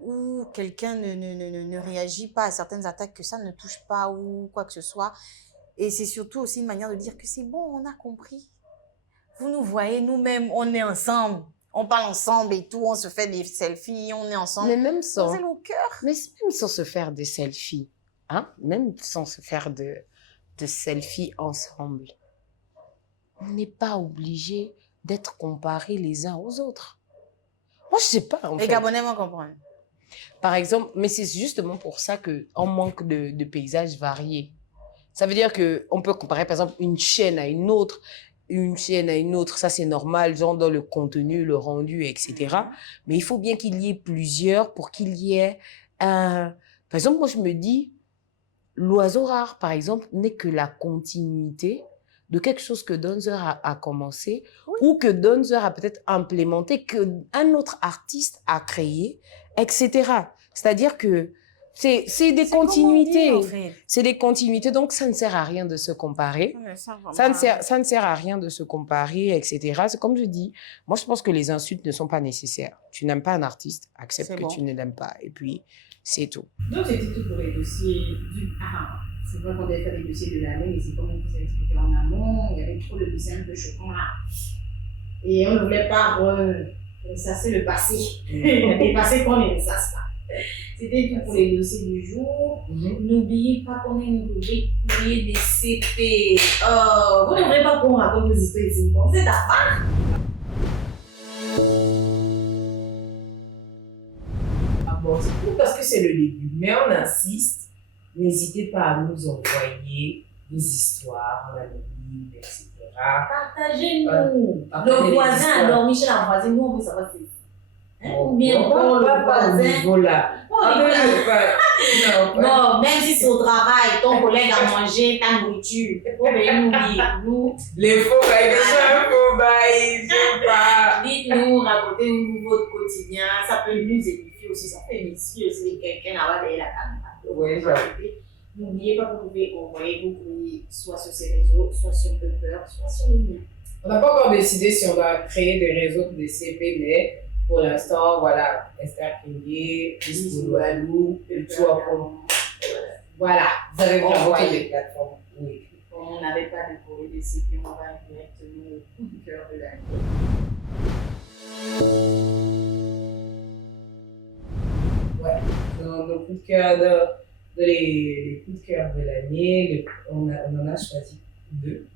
ou quelqu'un ne réagit pas à certaines attaques que ça ne touche pas ou quoi que ce soit. Et c'est surtout aussi une manière de dire que c'est bon, on a compris. Vous nous voyez, nous-mêmes, on est ensemble. On parle ensemble et tout, on se fait des selfies, on est ensemble. Mais même sans, au cœur. mais même sans se faire des selfies, hein? Même sans se faire de selfies ensemble, on n'est pas obligé d'être comparés les uns aux autres. Moi, je sais pas, en fait. Les Gabonais vont comprendre. Par exemple, mais c'est justement pour ça qu'on manque de paysages variés. Ça veut dire qu'on peut comparer, par exemple, une chaîne à une autre, ça c'est normal, genre dans le contenu, le rendu, etc. Mais il faut bien qu'il y ait plusieurs pour qu'il y ait un... Par exemple, moi je me dis, l'oiseau rare, par exemple, n'est que la continuité de quelque chose que Donzer a commencé ou que Donzer a peut-être implémenté, qu'un autre artiste a créé, etc. C'est-à-dire que c'est des continuités. En fait. C'est des continuités, donc ça ne sert à rien de se comparer. Ça ne sert à rien de se comparer, etc. C'est comme je dis, moi je pense que les insultes ne sont pas nécessaires. Tu n'aimes pas un artiste, accepte que tu ne l'aimes pas. Et puis, c'est tout. Donc c'était tout pour les dossiers du... c'est vrai qu'on devait faire des dossiers de l'année, mais c'est comme on vous a expliqué en amont, il y avait trop de dossiers un peu choquants là. Et on ne voulait pas ressasser le passé. Le passé qu'on ne ressasse pas. C'était tout pour les dossiers du jour. N'oubliez pas qu'on est une rubrique courrier des CP. Vous n'oubliez pas qu'on raconte vos histoires ici. C'est ta part. Bon, c'est tout parce que c'est le début, mais on insiste. N'hésitez pas à nous envoyer vos histoires, anonymes, etc. Partagez-nous. Le voisin, alors Michel a voisin, nous on veut savoir c'est. Ou bien pour le voisin. Non, même si c'est au travail, ton collègue a mangé ta nourriture. Faut venir nous dire. Nous. Les faux bails, Dites-nous, racontez-nous votre quotidien. Ça peut nous édifier aussi. Ça peut édifier aussi quelqu'un là-bas derrière la caméra. Oui, n'oubliez pas que vous pouvez envoyer vos courriers soit sur ces réseaux, soit sur Twitter, soit sur le mien. On n'a pas encore décidé si on va créer des réseaux des CP, mais pour l'instant, voilà, Esther Kingé, Alou, voilà, vous avez envoyé les plateformes. Oui. Comme on n'avait pas de courrier des CP, on va directement au coup du cœur de l'année. Ouais, dans nos coups de cœur les coups de cœur de l'année, on en a choisi 2.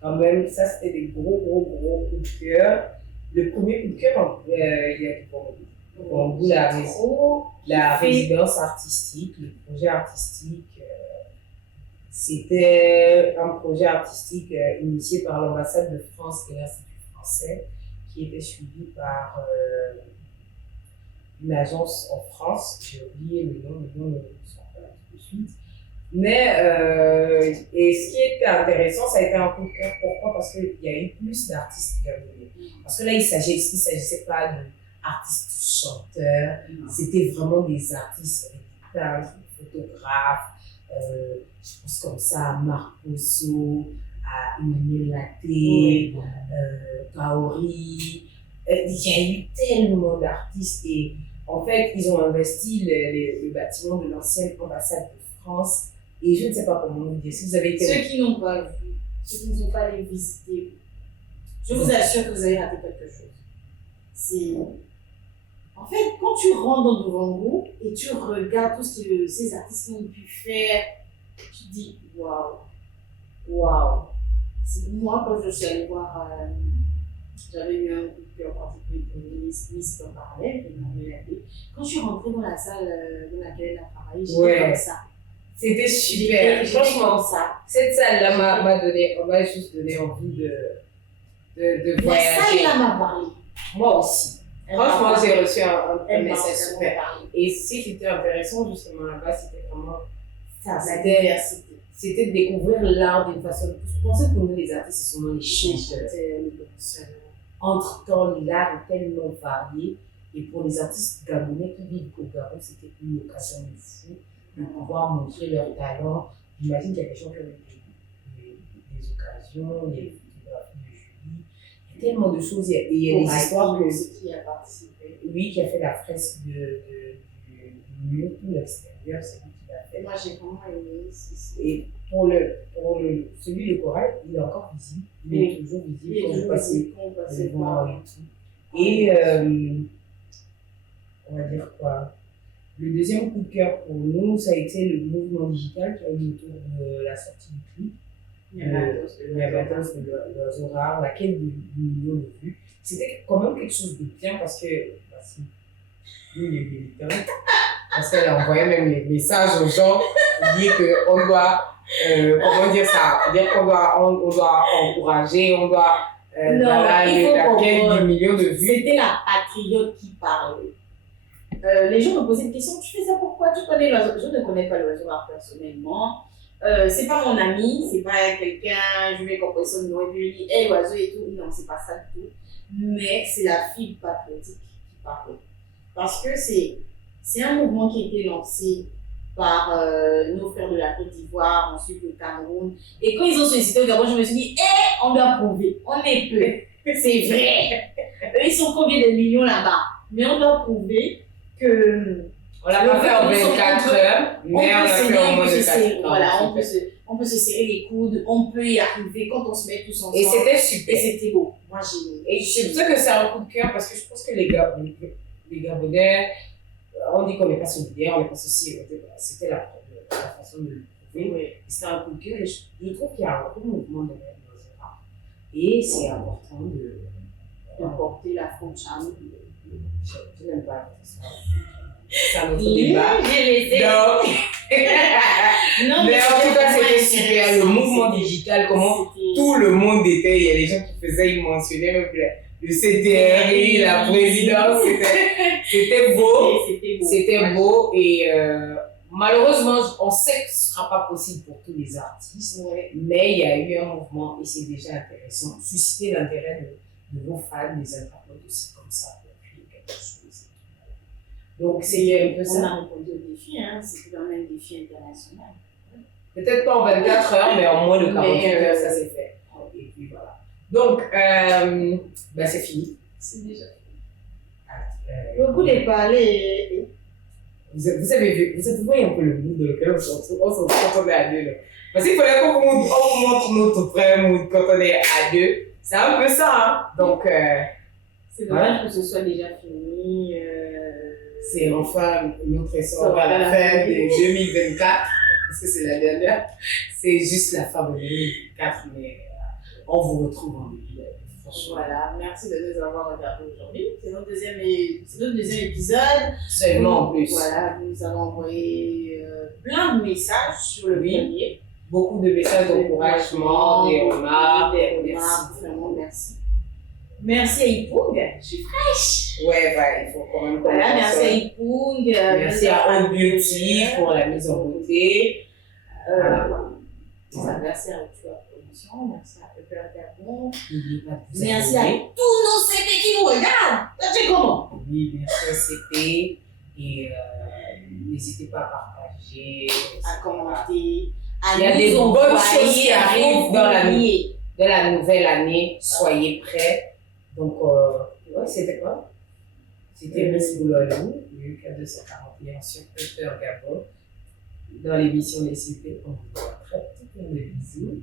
Quand même, ça c'était des gros coups de cœur. Le premier coup de cœur, il y a pour vous la résidence artistique, le projet artistique. C'était un projet artistique initié par l'ambassade de France et l'Institut français, qui était suivi par une agence en France. J'ai oublié le nom ne sort pas tout de suite. Mais, et ce qui était intéressant, ça a été un coup de cœur. Pourquoi? Parce qu'il y a eu plus d'artistes gabonais. Parce que là, il ne s'agissait pas d'artistes chanteurs, c'était vraiment des artistes, des peintres, des photographes. Je pense comme ça à Marc Posso, à Emmanuel Laté, Kaori. Il y a eu tellement d'artistes et en fait, ils ont investi le bâtiment de l'ancienne ambassade de France. Et je ne sais pas comment vous dire. Si vous avez été... Ceux qui n'ont pas vu, ceux qui ne sont pas allés visiter, je vous assure que vous avez raté quelque chose. En fait, quand tu rentres dans Douvango et tu regardes tout ce que ces artistes ont pu faire, tu te dis waouh. Moi, quand je suis allée voir, j'avais eu un coup de cœur particulier pour Miss en parallèle, quand je suis rentrée dans la salle dans laquelle elle a travaillé, j'étais comme ça. C'était super. Franchement, cette salle-là m'a juste donné envie de voyager. La salle-là m'a parlé. Moi aussi. Franchement, j'ai reçu un message super. Et ce qui était intéressant justement là-bas, c'était vraiment la diversité. C'était de découvrir l'art d'une façon. Je pensais que pour nous, les artistes, ce sont les chanteurs. Entre-temps, l'art est tellement varié. Et pour les artistes gabonais qui vivent au Gabon, c'était une occasion de fou de pouvoir montrer leur talent. J'imagine qu'il y a des gens qui ont eu des occasions, il y a des photographies de Julie. Il y a tellement de choses. Et il y a des histoires que. Qui a participé. Lui qui a fait la fresque du mur, tout l'extérieur, c'est lui qui l'a fait. Moi, j'ai vraiment aimé ceci. Et celui de Corail, il est encore visible. Il est toujours visible. Il est toujours visible quand vous passez devant voir. et tout. Et on va dire quoi? Le deuxième coup de cœur pour nous, ça a été le mouvement digital qui a eu autour de la sortie du clip. Niagatos de l'oiseau rare, laquelle de millions de vues. C'était quand même quelque chose de bien parce que, voici, nous les militants, parce qu'elle envoyait même les messages aux gens pour dire qu'on doit, comment dire ça, dire qu'on doit encourager, on doit laquelle de millions de vues. C'était la patriote qui parlait. Les gens me posaient une question, tu fais ça pourquoi? Tu connais l'oiseau? Je ne connais pas l'oiseau rare personnellement. C'est pas mon ami, c'est pas quelqu'un, je vais comprendre son nom et puis je dis, hey, l'oiseau et tout. Non, c'est pas ça du tout. Mais c'est la fibre patriotique qui parlait. Parce que c'est un mouvement qui a été lancé par nos frères de la Côte d'Ivoire, ensuite le Cameroun. Et quand ils ont sollicité au Gabon, je me suis dit, on doit prouver, on est peu. C'est vrai. Eux, ils sont combien de millions là-bas? Mais on doit prouver que. On l'a pas fait en 24 heures, mais on l'a fait en moins de 4 heures. Voilà, on peut se serrer les coudes, on peut y arriver quand on se met tous ensemble. Et c'était super. Et c'était beau. Moi, j'ai aimé. Et c'est pour ça que c'est un coup de cœur, parce que je pense que les Gabonais, on dit qu'on n'est pas solidaire, on n'est pas ceci. C'était la façon de le prouver. Oui. C'était un coup de cœur et je trouve qu'il y a un gros mouvement derrière l'Ozera. Et c'est important de porter la faute charme. Je n'aime pas ça. C'est un autre débat. Donc, Non, mais en tout cas, c'était super. Le mouvement digital, comment tout le monde était. Il y a des gens qui faisaient, ils mentionnaient même le CTRI, la présidence. C'était beau. C'était beau. Et malheureusement, on sait que ce ne sera pas possible pour tous les artistes. Mais il y a eu un mouvement et c'est déjà intéressant. Susciter l'intérêt de vos fans, des internautes aussi comme ça, pour créer quelque chose. Donc, c'est un peu ça. On a répondu au défi, hein. C'était quand même un défi international. Peut-être pas en 24 heures, mais en moins de 48 heures, ça s'est fait. Et puis voilà. Donc, c'est fini. C'est déjà fini. Beaucoup de parler. Vous avez vu, vous voyez un peu le mood dans lequel on se retrouve quand on est à deux. Là. Parce qu'il fallait qu'on vous montre notre vrai mood quand on est à deux. C'est un peu ça, hein. Donc, c'est dommage que ce soit déjà fini. C'est enfin notre essor à la fin de 2024, parce que c'est la dernière. C'est juste la fin de 2024, mais on vous retrouve en 2024. Voilà, merci de nous avoir regardés aujourd'hui. C'est notre deuxième épisode. Seulement en plus. Voilà, nous avons envoyé plein de messages sur le premier. Beaucoup de messages d'encouragement, des remarques. Merci. Vraiment, merci. Merci à Ipung, je suis fraîche. Ouais, il faut quand même commencer. Voilà, merci à Ipung. Merci à Old Beauty pour la mise en beauté. Merci à Ritual Production, merci à Pepper Gabon. Merci à tous nos CP qui nous regardent. C'est comment? Oui, merci à CP. Et n'hésitez pas à partager, à commenter. Il y a des bonnes choses qui arrivent dans la nouvelle année. Soyez prêts. Donc, c'était quoi? C'était Miss Boulolou, UK 241 sur Pepper Gabon. Dans l'émission des CP, on vous voit très plein de bisous.